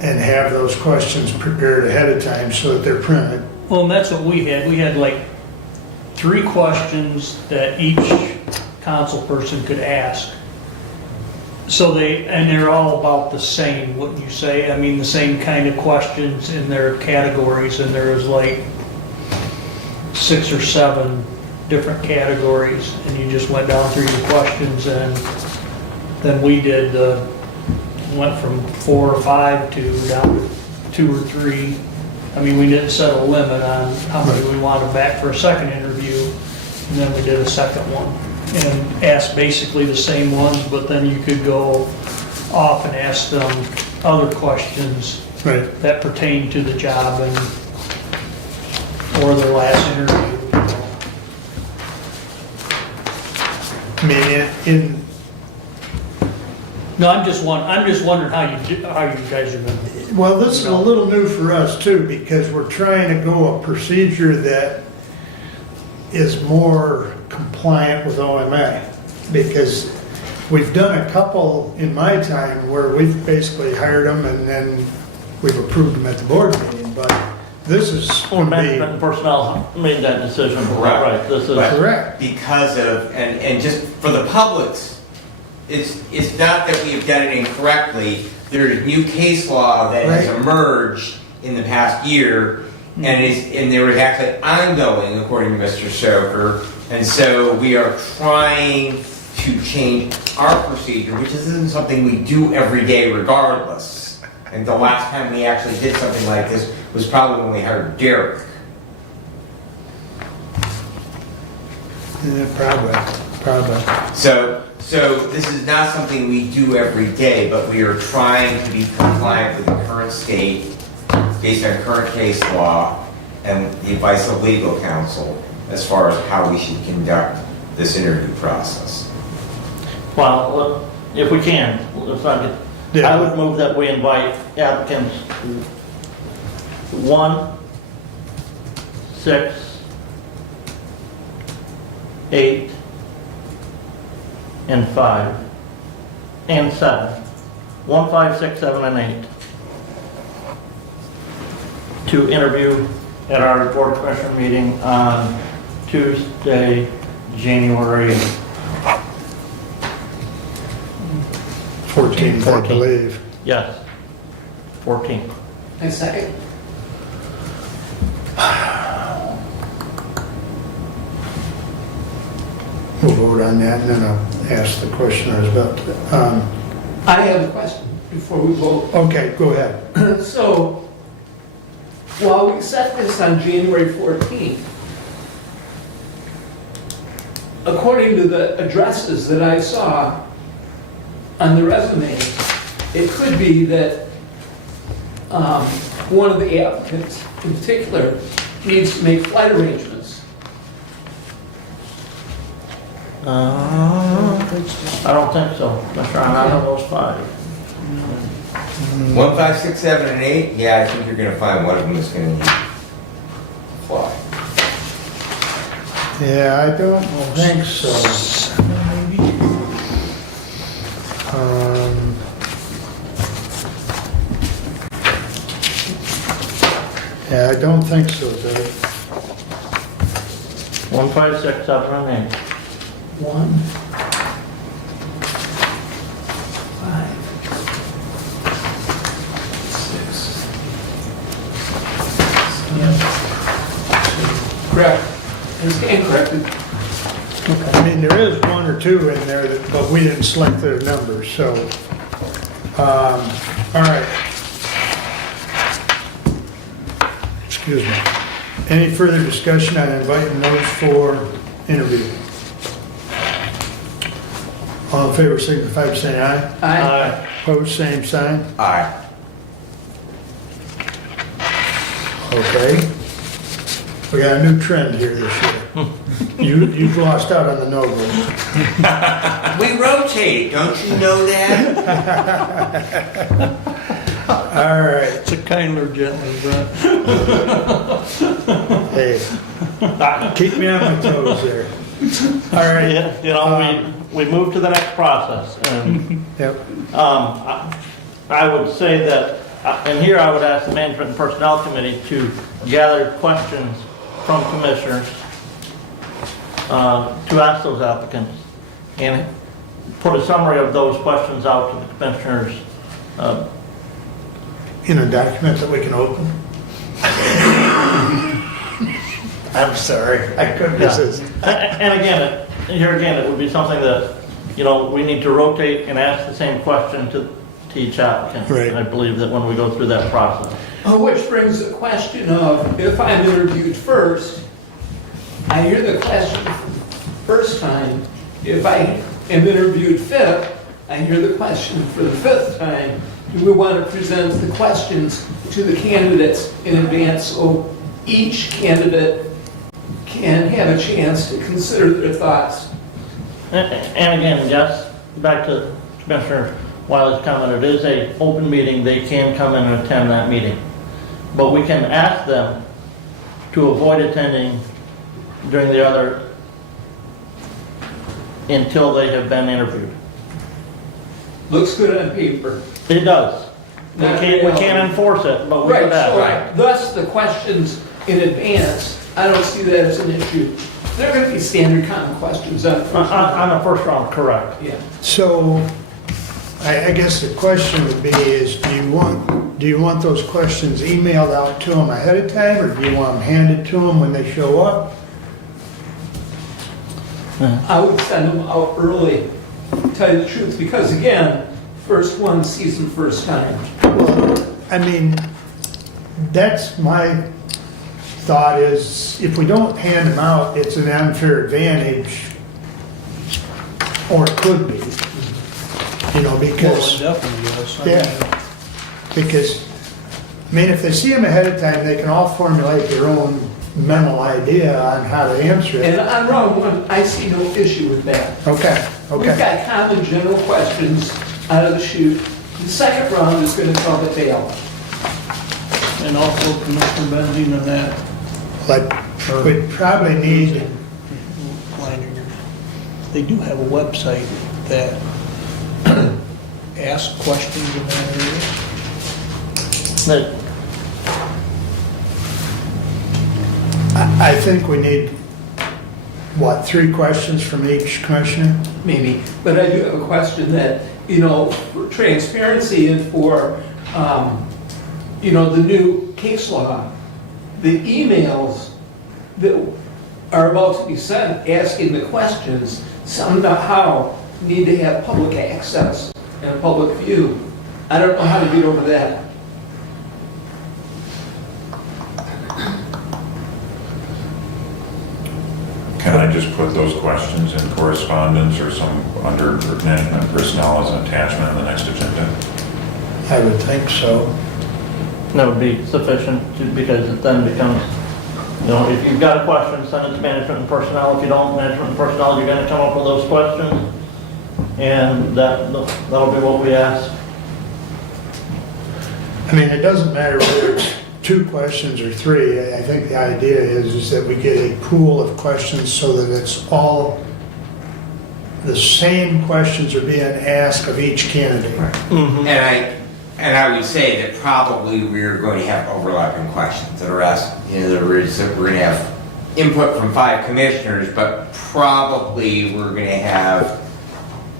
and have those questions prepared ahead of time so that they're printed. Well, and that's what we had. We had like 3 questions that each council person could ask. So they're all about the same, wouldn't you say? I mean, the same kind of questions in their categories, and there was like 6 or 7 different categories, and you just went down through your questions, and then we did went from 4 or 5 to down to 2 or 3. I mean, we didn't set a limit on how many we wanted back for a second interview, and then we did a second one and asked basically the same ones, but then you could go off and ask them other questions Right. that pertain to the job and or their last interview. I mean, in, No, I'm just wondering how you guys are gonna do it. well, this is a little new for us too, because we're trying to go a procedure that is more compliant with OMA. Because we've done a couple in my time where we've basically hired them and then we've approved them at the board meeting, but this is Or going to management and personnel made that decision. Correct. Right, this is. But Correct. Because of, and just for the public's, it's not that we have done it incorrectly. There's new case law that has Right. emerged in the past year, and there was actually ongoing, according to Mr. Stoker. And so we are trying to change our procedure, which isn't something we do every day regardless. And the last time we actually did something like this was probably when we hired Derek. Yeah, probably. So this is not something we do every day, but we are trying to be compliant with the current state based on current case law and the advice of legal counsel as far as how we should conduct this interview process. Well, if we can, let's not get, Yeah. I would move that we invite applicants 1, 6, 8, and 5, and 7. 1, 5, 6, 7, and 8. To interview at our board of commissioner meeting on Tuesday, January 14th, I believe. Yes, 14th. And second? We'll vote on that and then I'll ask the question I was about to. I have a question before we vote. Okay, go ahead. So, while we set this on January 14th, according to the addresses that I saw on the resumes, it could be that one of the applicants in particular needs to make flight arrangements. I don't think so, Mr. Ryan, out of those 5. 1, 5, 6, 7, and 8, yeah, I think you're gonna find one of them that's gonna need fly. Yeah, I don't think so. Yeah, I don't think so, Doug. 1, 5, 6, 7, and 8. 1, 5, 6. Correct. And stand corrected. I mean, there is 1 or 2 in there, that, but we didn't select their numbers, so. All right. Excuse me. Any further discussion on inviting those for interview? All in favor, signify by saying aye. Aye. Opposed, same sign. Aye. Okay. We got a new trend here this year. You've lost out on the no vote. We rotate, don't you know that? All right, It's a kinder, gentler Brett. hey, keep me on my toes there. All right, Yeah, you know, we move to the next process, and yep, I would say that, and here I would ask the Management and Personnel Committee to gather questions from commissioners to ask those applicants, and put a summary of those questions out to the commissioners. in a document that we can open. I'm sorry, I couldn't resist. And again, here again, it would be something that, you know, we need to rotate and ask the same question to each applicant. Right. And I believe that when we go through that process. Which brings the question of, if I'm interviewed first, I hear the question first time. If I am interviewed fifth, I hear the question for the fifth time. Do we want to present the questions to the candidates in advance so each candidate can have a chance to consider their thoughts? And again, yes, back to Commissioner Wiley's comment, it is an open meeting, they can come in and attend that meeting. But we can ask them to avoid attending during the other, until they have been interviewed. Looks good on paper. It does. We can't enforce it, but we Right, can ask. so thus the questions in advance, I don't see that as an issue. They're going to be standard common questions on first round. On the first round, correct. Yeah. So, I guess the question would be is, do you want those questions emailed out to them ahead of time, or do you want them handed to them when they show up? I would send them out early, to tell you the truth, because again, first one sees them first time. Well, I mean, that's my thought is, if we don't hand them out, it's an unfair advantage, or it could be, you know, because, Definitely, yes. yeah, because, I mean, if they see them ahead of time, they can all formulate their own mental idea on how to answer And it. on round one, I see no issue with that. Okay, We've okay, got common general questions out of the chute. The second round is going to tell the tale. And also Commissioner Benzine and that. but we probably need, They do have a website that asks questions in that area. That- I think we need, what, 3 questions from each commissioner? Maybe, but I do have a question that, you know, for transparency and for, you know, the new case law, the emails that are about to be sent asking the questions somehow need to have public access and a public view. I don't know how to get over that. Can I just put those questions in correspondence or some under management personnel as an attachment in the next agenda? I would think so. That would be sufficient, because it then becomes, you know, if you've got a question, send it to Management and Personnel. If you don't, Management and Personnel, you're gonna come up with those questions, and that'll be what we ask. I mean, it doesn't matter whether it's 2 questions or 3. I think the idea is that we get a pool of questions so that it's all, the same questions are being asked of each candidate. And I would say that probably we're going to have overlapping questions that are asked. In other words, that we're going to have input from 5 commissioners, but probably we're going to have,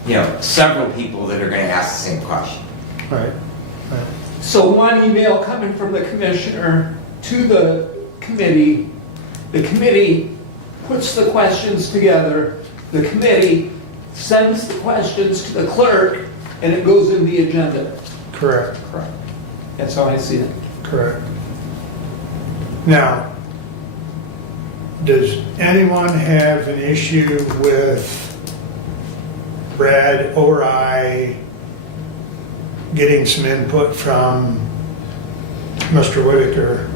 you know, several people that are going to ask the same question. Right. So one email coming from the commissioner to the committee puts the questions together, the committee sends the questions to the clerk, and it goes in the agenda. Correct. That's how I see it. Correct. Now, Does anyone have an issue with Brad or I getting some input from Mr. Whitaker?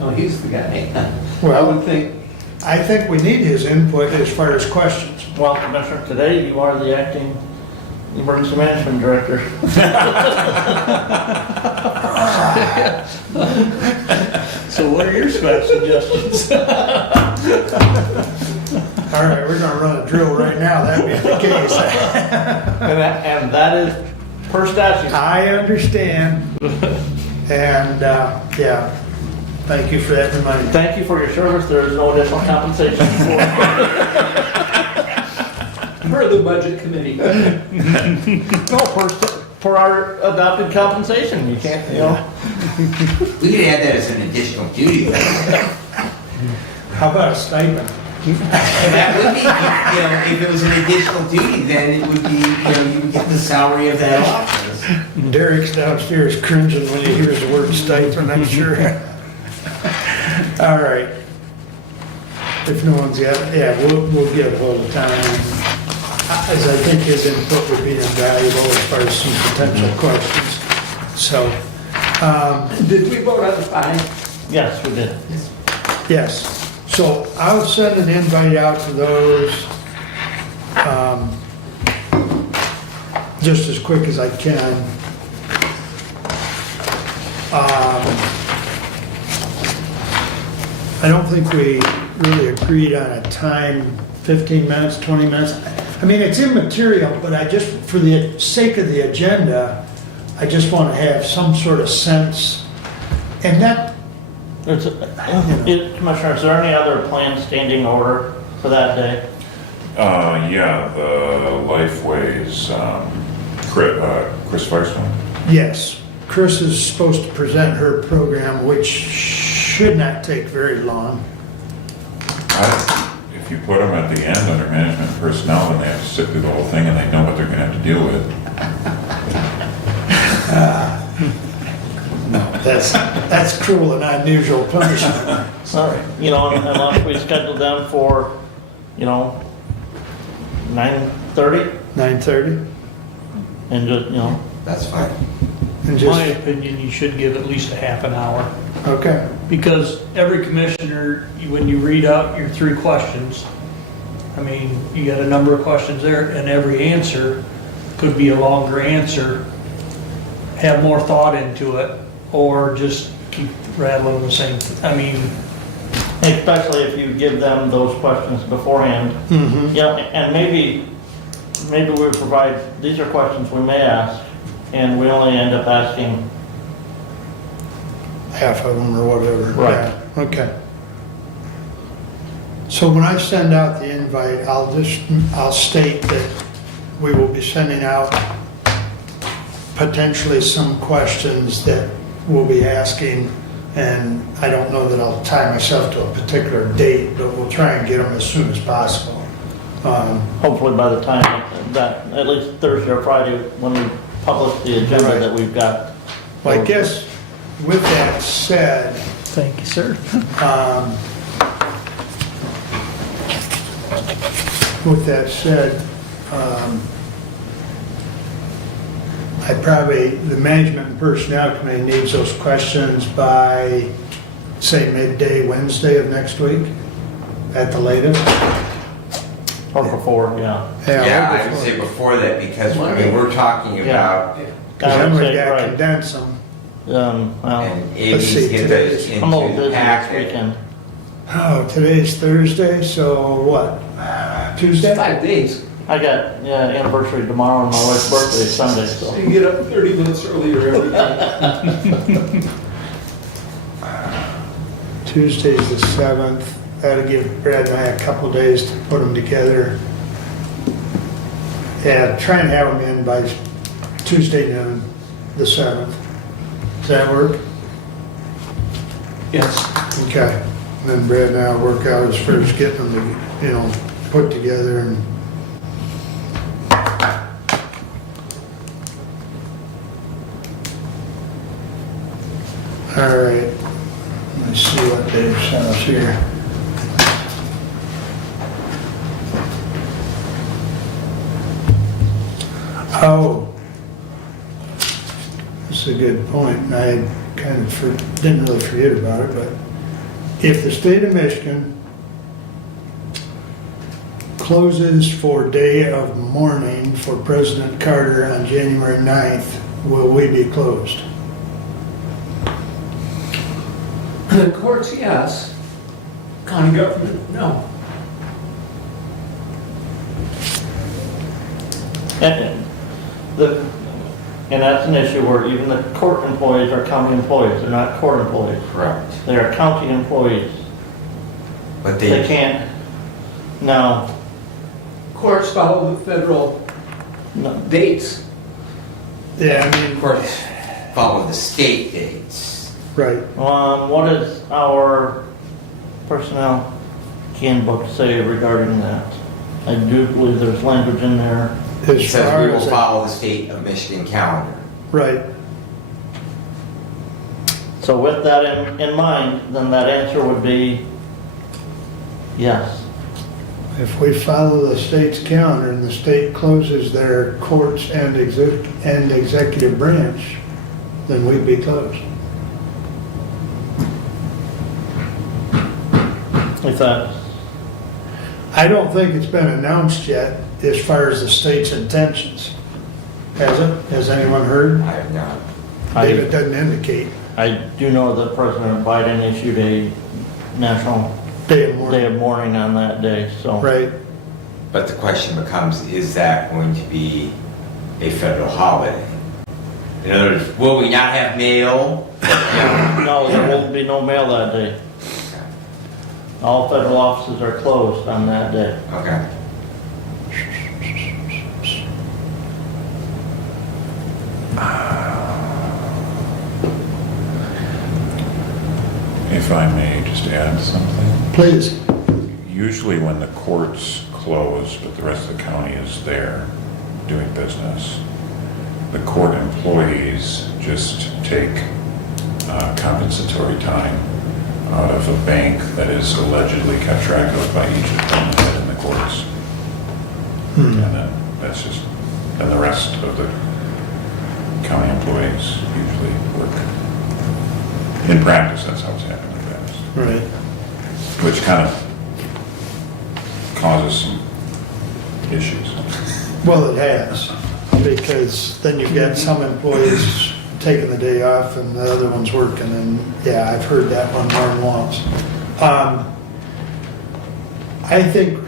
No, he's the guy. I Well, would think, I think we need his input as far as questions. Well, Commissioner, today you are the acting emergency management director. So what are your suggestions? All right, we're gonna run a drill right now, that being the case. And that is per statute. I understand. And, yeah, thank you for that reminder. Thank you for your service. There is no additional compensation for per the budget committee. No, for our adopted compensation. You can't, you know. We could add that as an additional duty. How about a stipend? That would be, if it was an additional duty, then it would be, you would get the salary of that office. Derek's downstairs cringing when he hears the word stipend, I'm sure. All right. If no one's got, yeah, we'll get a hold of Tom. As I think his input would be invaluable as far as some potential questions. So, Did we vote on the fine? Yes, we did. yes. So I'll send an invite out to those just as quick as I can. I don't think we really agreed on a time, 15 minutes, 20 minutes. I mean, it's immaterial, but I just, for the sake of the agenda, I just want to have some sort of sense. And that, Commissioner, is there any other planned standing order for that day? Yeah, the Lifeways, Chris Firestone. yes, Chris is supposed to present her program, which should not take very long. If you put them at the end under management and personnel, then they have to sit through the whole thing and they know what they're gonna have to deal with. That's cruel and unusual punishment. Sorry. You know, unless we schedule them for, 9:30 9:30? and just, That's fine. And In my just, opinion, you should give at least a half an hour. okay, Because every commissioner, when you read out your 3 questions, I mean, you got a number of questions there, and every answer could be a longer answer, have more thought into it, or just keep rattling the same, I mean, especially if you give them those questions beforehand. mhm, And maybe we provide, these are questions we may ask, and we only end up asking, half of them or whatever. Right. Yeah, okay. So when I send out the invite, I'll state that we will be sending out potentially some questions that we'll be asking, and I don't know that I'll tie myself to a particular date, but we'll try and get them as soon as possible. hopefully by the time that, at least Thursday or Friday, when we publish the agenda Right. that we've got. I guess with that said, thank you, sir. With that said, the management and personnel committee needs those questions by, say, midday Wednesday of next week at the latest. Or before, yeah. Yeah, I would say before that, because, we're talking about, Because I then would we say, gotta right. condense them. Well, and Amy's Let's see, get those today's- I'm all into busy the this packet. weekend. Oh, today's Thursday, so what? Tuesday? 5 days. I got, anniversary tomorrow and my wife's birthday is Sunday, so. You can get up 30 minutes earlier every day. Tuesday's the 7th. That'll give Brad and I a couple days to put them together. Yeah, try and have them in by Tuesday noon, the 7th. Does that work? Yes. Okay. And then Brad and I will work out as far as getting them, put together and. All right. Let's see what Dave sent us here. Oh, that's a good point, and I kind of didn't really forget about it, but if the state of Michigan closes for day of mourning for President Carter on January 9th, will we be closed? The courts, yes. County government, no. And that's an issue where even the court employees are county employees, they're not court employees. Correct. They are county employees. But They can't, no, Courts follow the federal no, dates. Yeah, I mean, courts follow the state dates. right. what does our personnel handbook say regarding that? I do believe there's language in there. It As says far we will as, follow the state of Michigan calendar. right, So with that in mind, then that answer would be yes. if we follow the state's calendar and the state closes their courts and executive branch, then we'd be closed. If that, I don't think it's been announced yet as far as the state's intentions. Has it? Has anyone heard? I have not. David doesn't indicate I do know that President Biden issued a national day of day mourning. of mourning on that day, so. Right, But the question becomes, is that going to be a federal holiday? In other words, will we not have mail? No, there will be no mail that day. All federal offices are closed on that day. Okay. If I may just add something. please. Usually when the courts close, but the rest of the county is there doing business, the court employees just take compensatory time out of a bank that is allegedly kept track of by each department head in the courts. And then that's just, and the rest of the county employees usually work. In practice, that's how it's happened in the past. Right. Which kind of causes some issues. Well, it has, because then you've got some employees taking the day off and the other one's working, and yeah, I've heard that one more than once. I think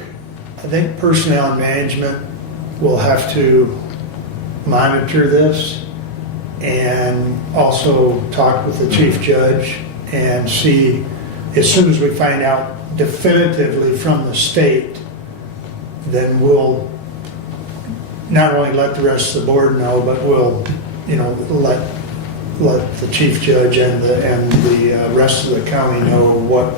personnel and management will have to monitor this and also talk with the chief judge and see, as soon as we find out definitively from the state, then we'll not only let the rest of the board know, but we'll, let the chief judge and the rest of the county know what,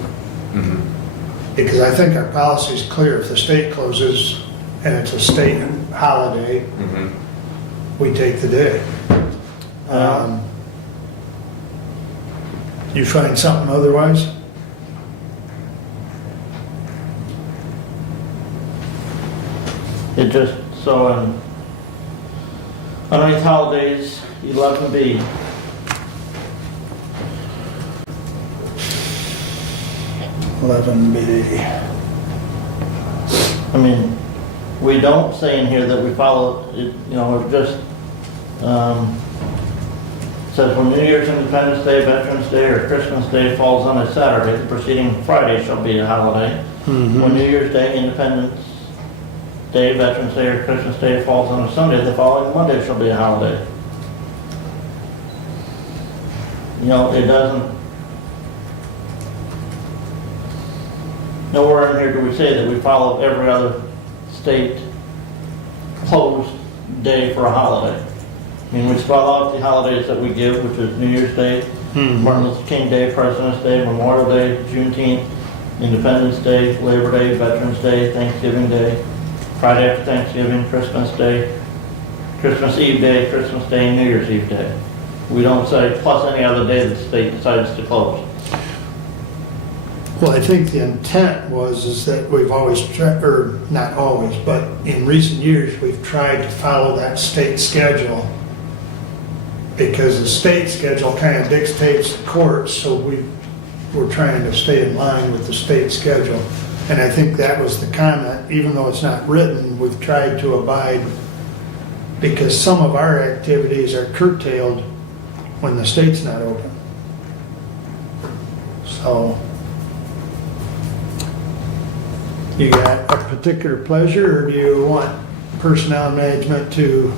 because I think our policy is clear. If the state closes and it's a state holiday, we take the day. You find something otherwise? It just, so underneath holidays, 11B, I mean, we don't say in here that we follow, it just says when New Year's, Independence Day, Veterans Day, or Christmas Day falls on a Saturday, the preceding Friday shall be a holiday. When New Year's Day, Independence Day, Veterans Day, or Christmas Day falls on a Sunday, the following Monday shall be a holiday. It doesn't, nowhere in here do we say that we follow every other state closed day for a holiday. I mean, we spell out the holidays that we give, which is New Year's Day, Martin Luther King Day, President's Day, Memorial Day, Juneteenth, Independence Day, Labor Day, Veterans Day, Thanksgiving Day, Friday after Thanksgiving, Christmas Day, Christmas Eve Day, Christmas Day, and New Year's Eve Day. We don't say plus any other day that the state decides to close. Well, I think the intent is that we've always, or not always, but in recent years, we've tried to follow that state schedule. Because the state schedule kind of dictates the courts, so we're trying to stay in line with the state schedule. And I think that was the comment, even though it's not written, we've tried to abide, because some of our activities are curtailed when the state's not open. So, you got a particular pleasure, or do you want personnel management to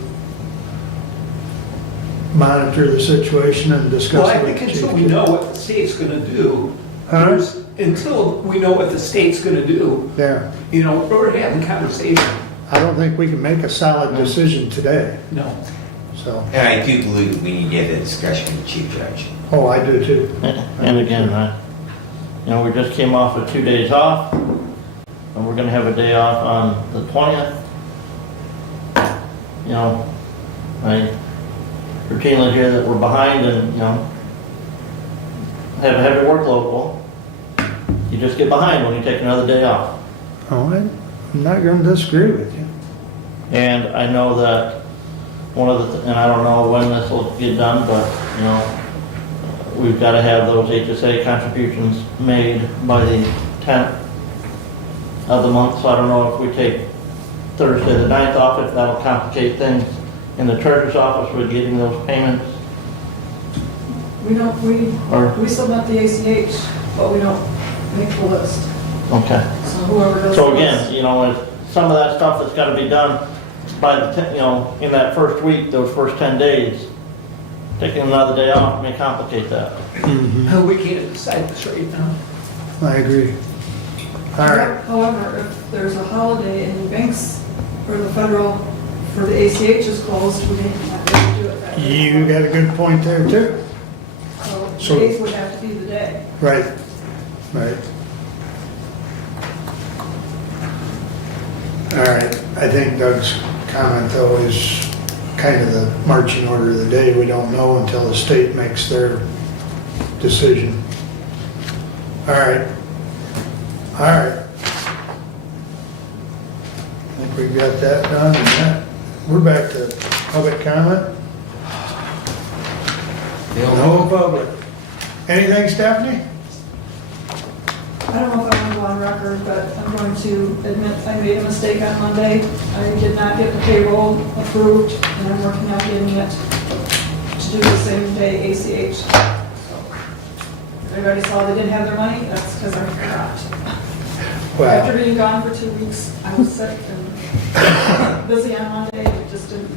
monitor the situation and discuss Well, it I with think the chief? until we know what the state's gonna do, Huh? until we know what the state's gonna do, Yeah, you know, we're having conversation. I don't think we can make a solid decision today, No. so, And I do believe we need to have a discussion with the chief judge. oh, I do too. And again, you know, we just came off of 2 days off, and we're gonna have a day off on the 20th. You know, I routinely hear that we're behind and, you know, have a heavy workload. Well, you just get behind when you take another day off. Oh, I'm not gonna disagree with you. And I know that one of the, and I don't know when this will get done, but, you know, we've got to have those HSA contributions made by the 10th of the month, so I don't know if we take Thursday the 9th off, if that'll complicate things in the treasurer's office with getting those payments, We don't, or, we submit the ACH, but we don't make the list. okay. So whoever does. So the again, list- you know, some of that stuff that's got to be done by the, you know, in that first week, those first 10 days, taking another day off may complicate that. We can't decide this right now. I agree. All right, However, if there's a holiday and the banks or the federal, for the ACH is closed, we didn't have to do it that day. you got a good point there too. So the days would have to be the day. Right, right. All right, I think Doug's comment though is kind of the marching order of the day. We don't know until the state makes their decision. All right. All right. I think we've got that done. And that, we're back to public comment. No public. Anything, Stephanie? I don't know if I want to go on record, but I'm going to admit I made a mistake on Monday. I did not get the payroll approved, and I'm working on getting it to do the same day ACH. So, everybody saw they didn't have their money, that's because I forgot. After Well, being gone for 2 weeks, I was sick and busy on Monday, it just didn't,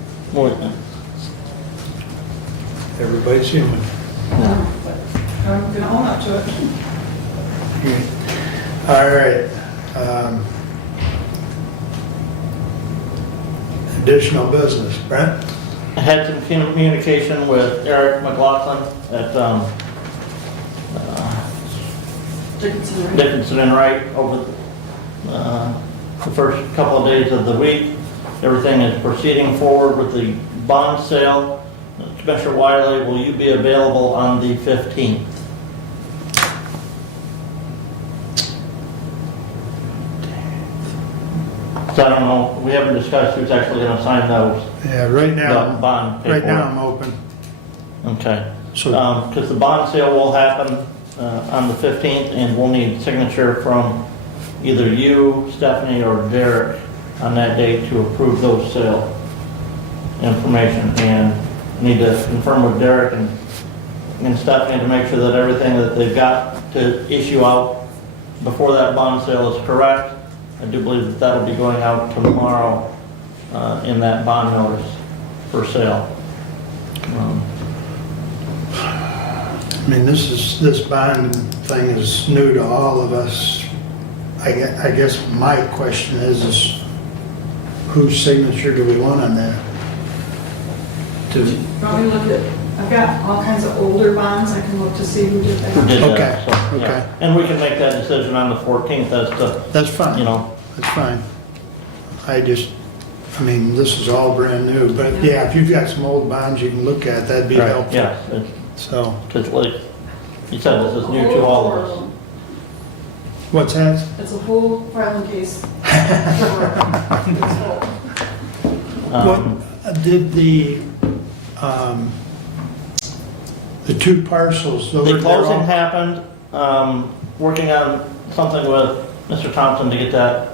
everybody's human. but I'm going to own up to it. All right. Additional business, Brent? I had some communication with Eric McLaughlin at Dickinson, right? Dickinson and Wright over the first couple of days of the week. Everything is proceeding forward with the bond sale. Commissioner Wiley, will you be available on the 15th? So I don't know, we haven't discussed who's actually going to sign those, Yeah, right the now, bond right now paperwork. I'm open. Okay. So, Because the bond sale will happen on the 15th, and we'll need signature from either you, Stephanie, or Derek on that date to approve those sale information. And need to confirm with Derek and Stephanie to make sure that everything that they've got to issue out before that bond sale is correct. I do believe that that'll be going out tomorrow in that bond notice for sale. I mean, this bond thing is new to all of us. I guess my question is whose signature do we want on that? Want me to look at, I've got all kinds of older bonds, I can look to see who did Who that. did Okay, that, so, yeah. okay. And we can make that decision on the 14th as to, That's fine. you know, That's fine. I mean, this is all brand new, but yeah, if you've got some old bonds you can look at, that'd be right, helpful. yeah. So, Because like you said, this is new to all of us. What's that? It's a full filing case. It's full. What did the two parcels? those The they're closing all- happened, working on something with Mr. Thompson to get that.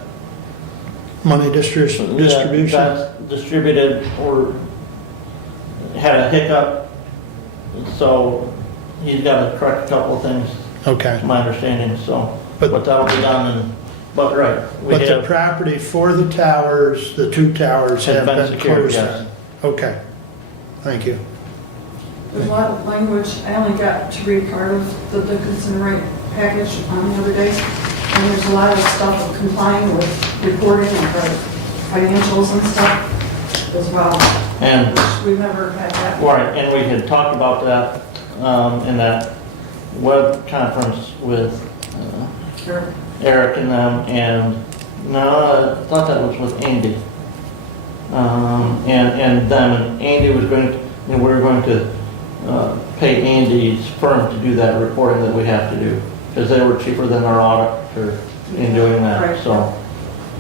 Money distribution? That's distributed or had a hiccup, so he's got to correct a couple of things, Okay. to my understanding, so. But- But that'll be done and, but right, we But the have, property for the towers, the two towers Has have been been secured, closed yes. on? Okay. Thank you. There's a lot of language, I only got to read part of the Dickinson Wright package on the other day, and there's a lot of stuff of complying with reporting of the financials and stuff as well, and, which we've never had that. right, and we had talked about that, in that web conference with Sure. Eric and them, and, no, I thought that was with Andy. And them, and Andy was going to, and we were going to pay Andy's firm to do that reporting that we have to do, because they were cheaper than our auditor in doing that, Right. so.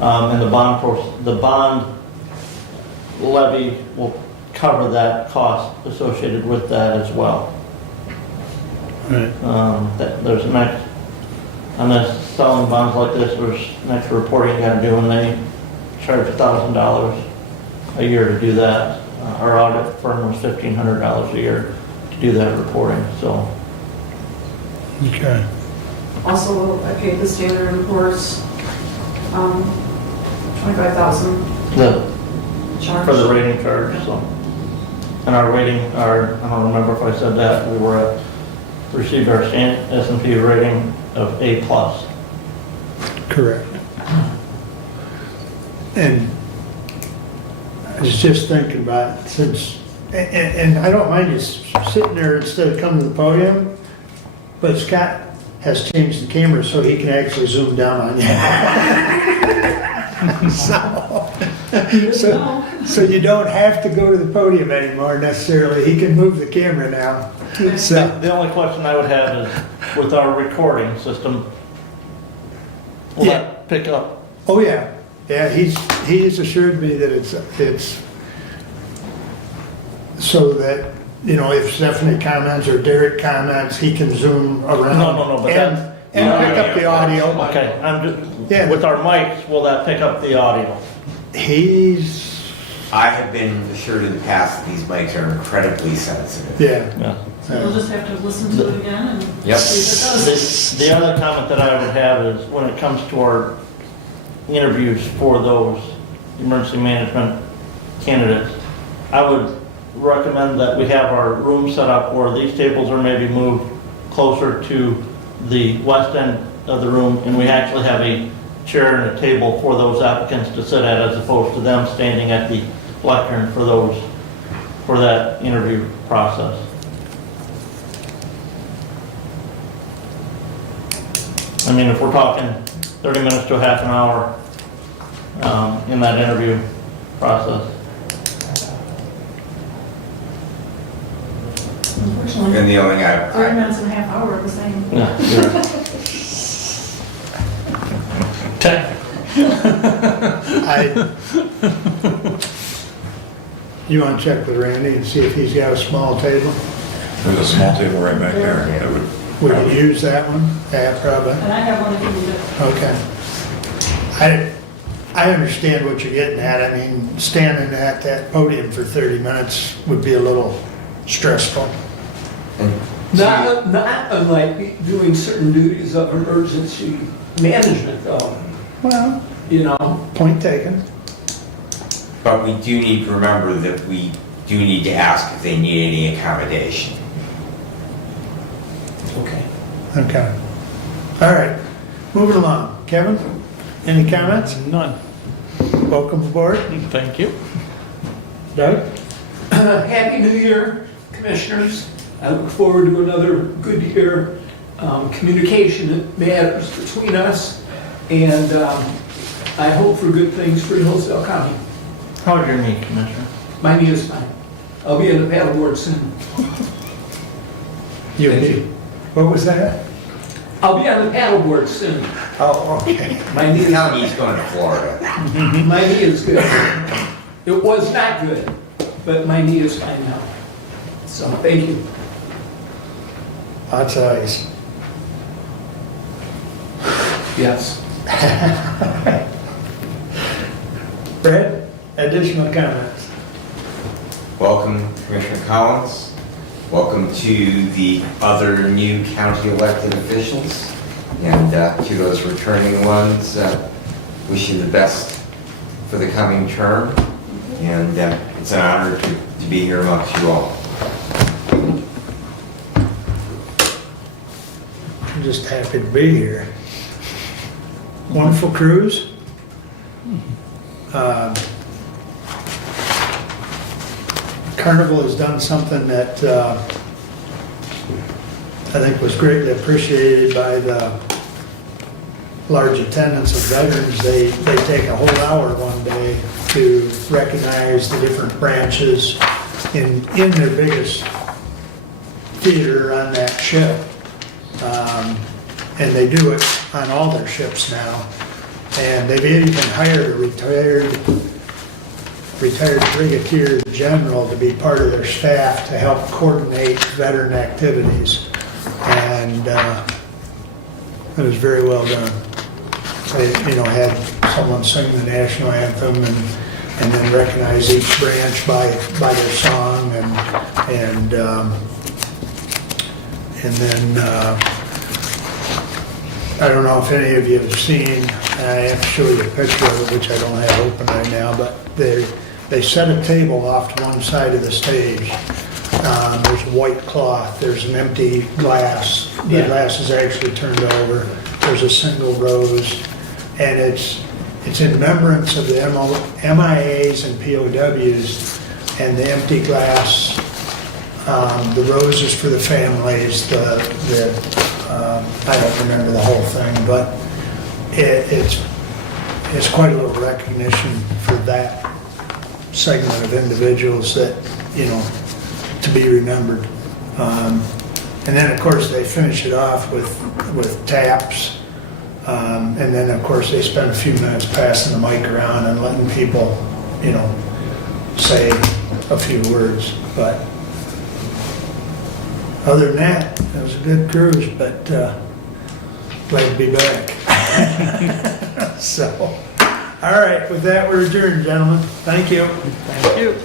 And the bond levy will cover that cost associated with that as well. Right. There's an next, on this selling bonds like this, there's next reporting you gotta do, and they charge $1,000 a year to do that. Our audit firm was $1,500 a year to do that reporting, so. Okay. Also, I paid the Standard & Poor's, 25,000 The, charge. for the rating charge, so. And our rating, I don't remember if I said that, we were received our S&P rating of A+. Correct. And I was just thinking about, since, and I don't mind you sitting there instead of coming to the podium, but Scott has changed the camera so he can actually zoom down on you. So you don't have to go to the podium anymore necessarily. He can move the camera now. So, The only question I would have is, with our recording system, will Yeah. that pick up? oh yeah, yeah, he's assured me that it's so that, you know, if Stephanie comments or Derek comments, he can zoom around. No, but and pick up the audio. Okay, Yeah. with our mics, will that pick up the audio? I have been assured in the past that these mics are incredibly sensitive. Yeah. Yeah. We'll just have to listen to it again and Yep. see if it does. The other comment that I would have is when it comes to our interviews for those emergency management candidates, I would recommend that we have our room set up where these tables are maybe moved closer to the west end of the room, and we actually have a chair and a table for those applicants to sit at, as opposed to them standing at the lectern for that interview process. I mean, if we're talking 30 minutes to a half an hour in that interview process. Unfortunately, And the only thing 30 minutes and a half hour, the same. Yeah, you're right. You want to check with Randy and see if he's got a small table? There's a small table right back there. That would Would you use that one? Yeah, probably. And I have one if you need it. Okay. I understand what you're getting at. I mean, standing at that podium for 30 minutes would be a little stressful. Not unlike doing certain duties of emergency management, though, Well, you know? point taken. But we do need to remember that we do need to ask if they need any accommodation. Okay. Okay. All right. Moving along. Kevin, any comments? None. Welcome aboard. Thank you. Doug? Happy New Year, Commissioners. I look forward to another good year. Communication matters between us, and I hope for good things for Hillsdale County. How's your knee, Commissioner? My knee is fine. I'll be in the paddleboard soon. You Thank okay? you. What was that? I'll be on the paddleboard soon. Oh, okay. My knee He's is, telling me he's going to Florida. my knee is good. It was not good, but my knee is fine now. So, thank you. Lots of ice. Yes. Brad, additional comments? Welcome, Commissioner Collins. Welcome to the other new county elected officials. And to those returning ones, wish you the best for the coming term. And it's an honor to be here amongst you all. I'm just happy to be here. Wonderful cruise. Carnival has done something that I think was greatly appreciated by the large attendance of veterans. They take a whole hour one day to recognize the different branches in their biggest theater on that ship. And they do it on all their ships now. And they've even hired a retired brigadier general to be part of their staff to help coordinate veteran activities. And it was very well done. They, had someone sing the national anthem and then recognize each branch by their song and then I don't know if any of you have seen, I have to show you a picture of it, which I don't have open right now, but they set a table off to one side of the stage. There's white cloth, there's an empty glass, the glass is actually turned over, there's a single rose, and it's in remembrance of the MIAs and POWs, and the empty glass, the roses for the families, I don't remember the whole thing, but it's quite a little recognition for that segment of individuals that, to be remembered. And then, of course, they finish it off with taps. And then, of course, they spend a few minutes passing the mic around and letting people, say a few words. But other than that, it was a good cruise, but glad to be back. So, all right, with that, we're adjourned, gentlemen. Thank you. Thank you.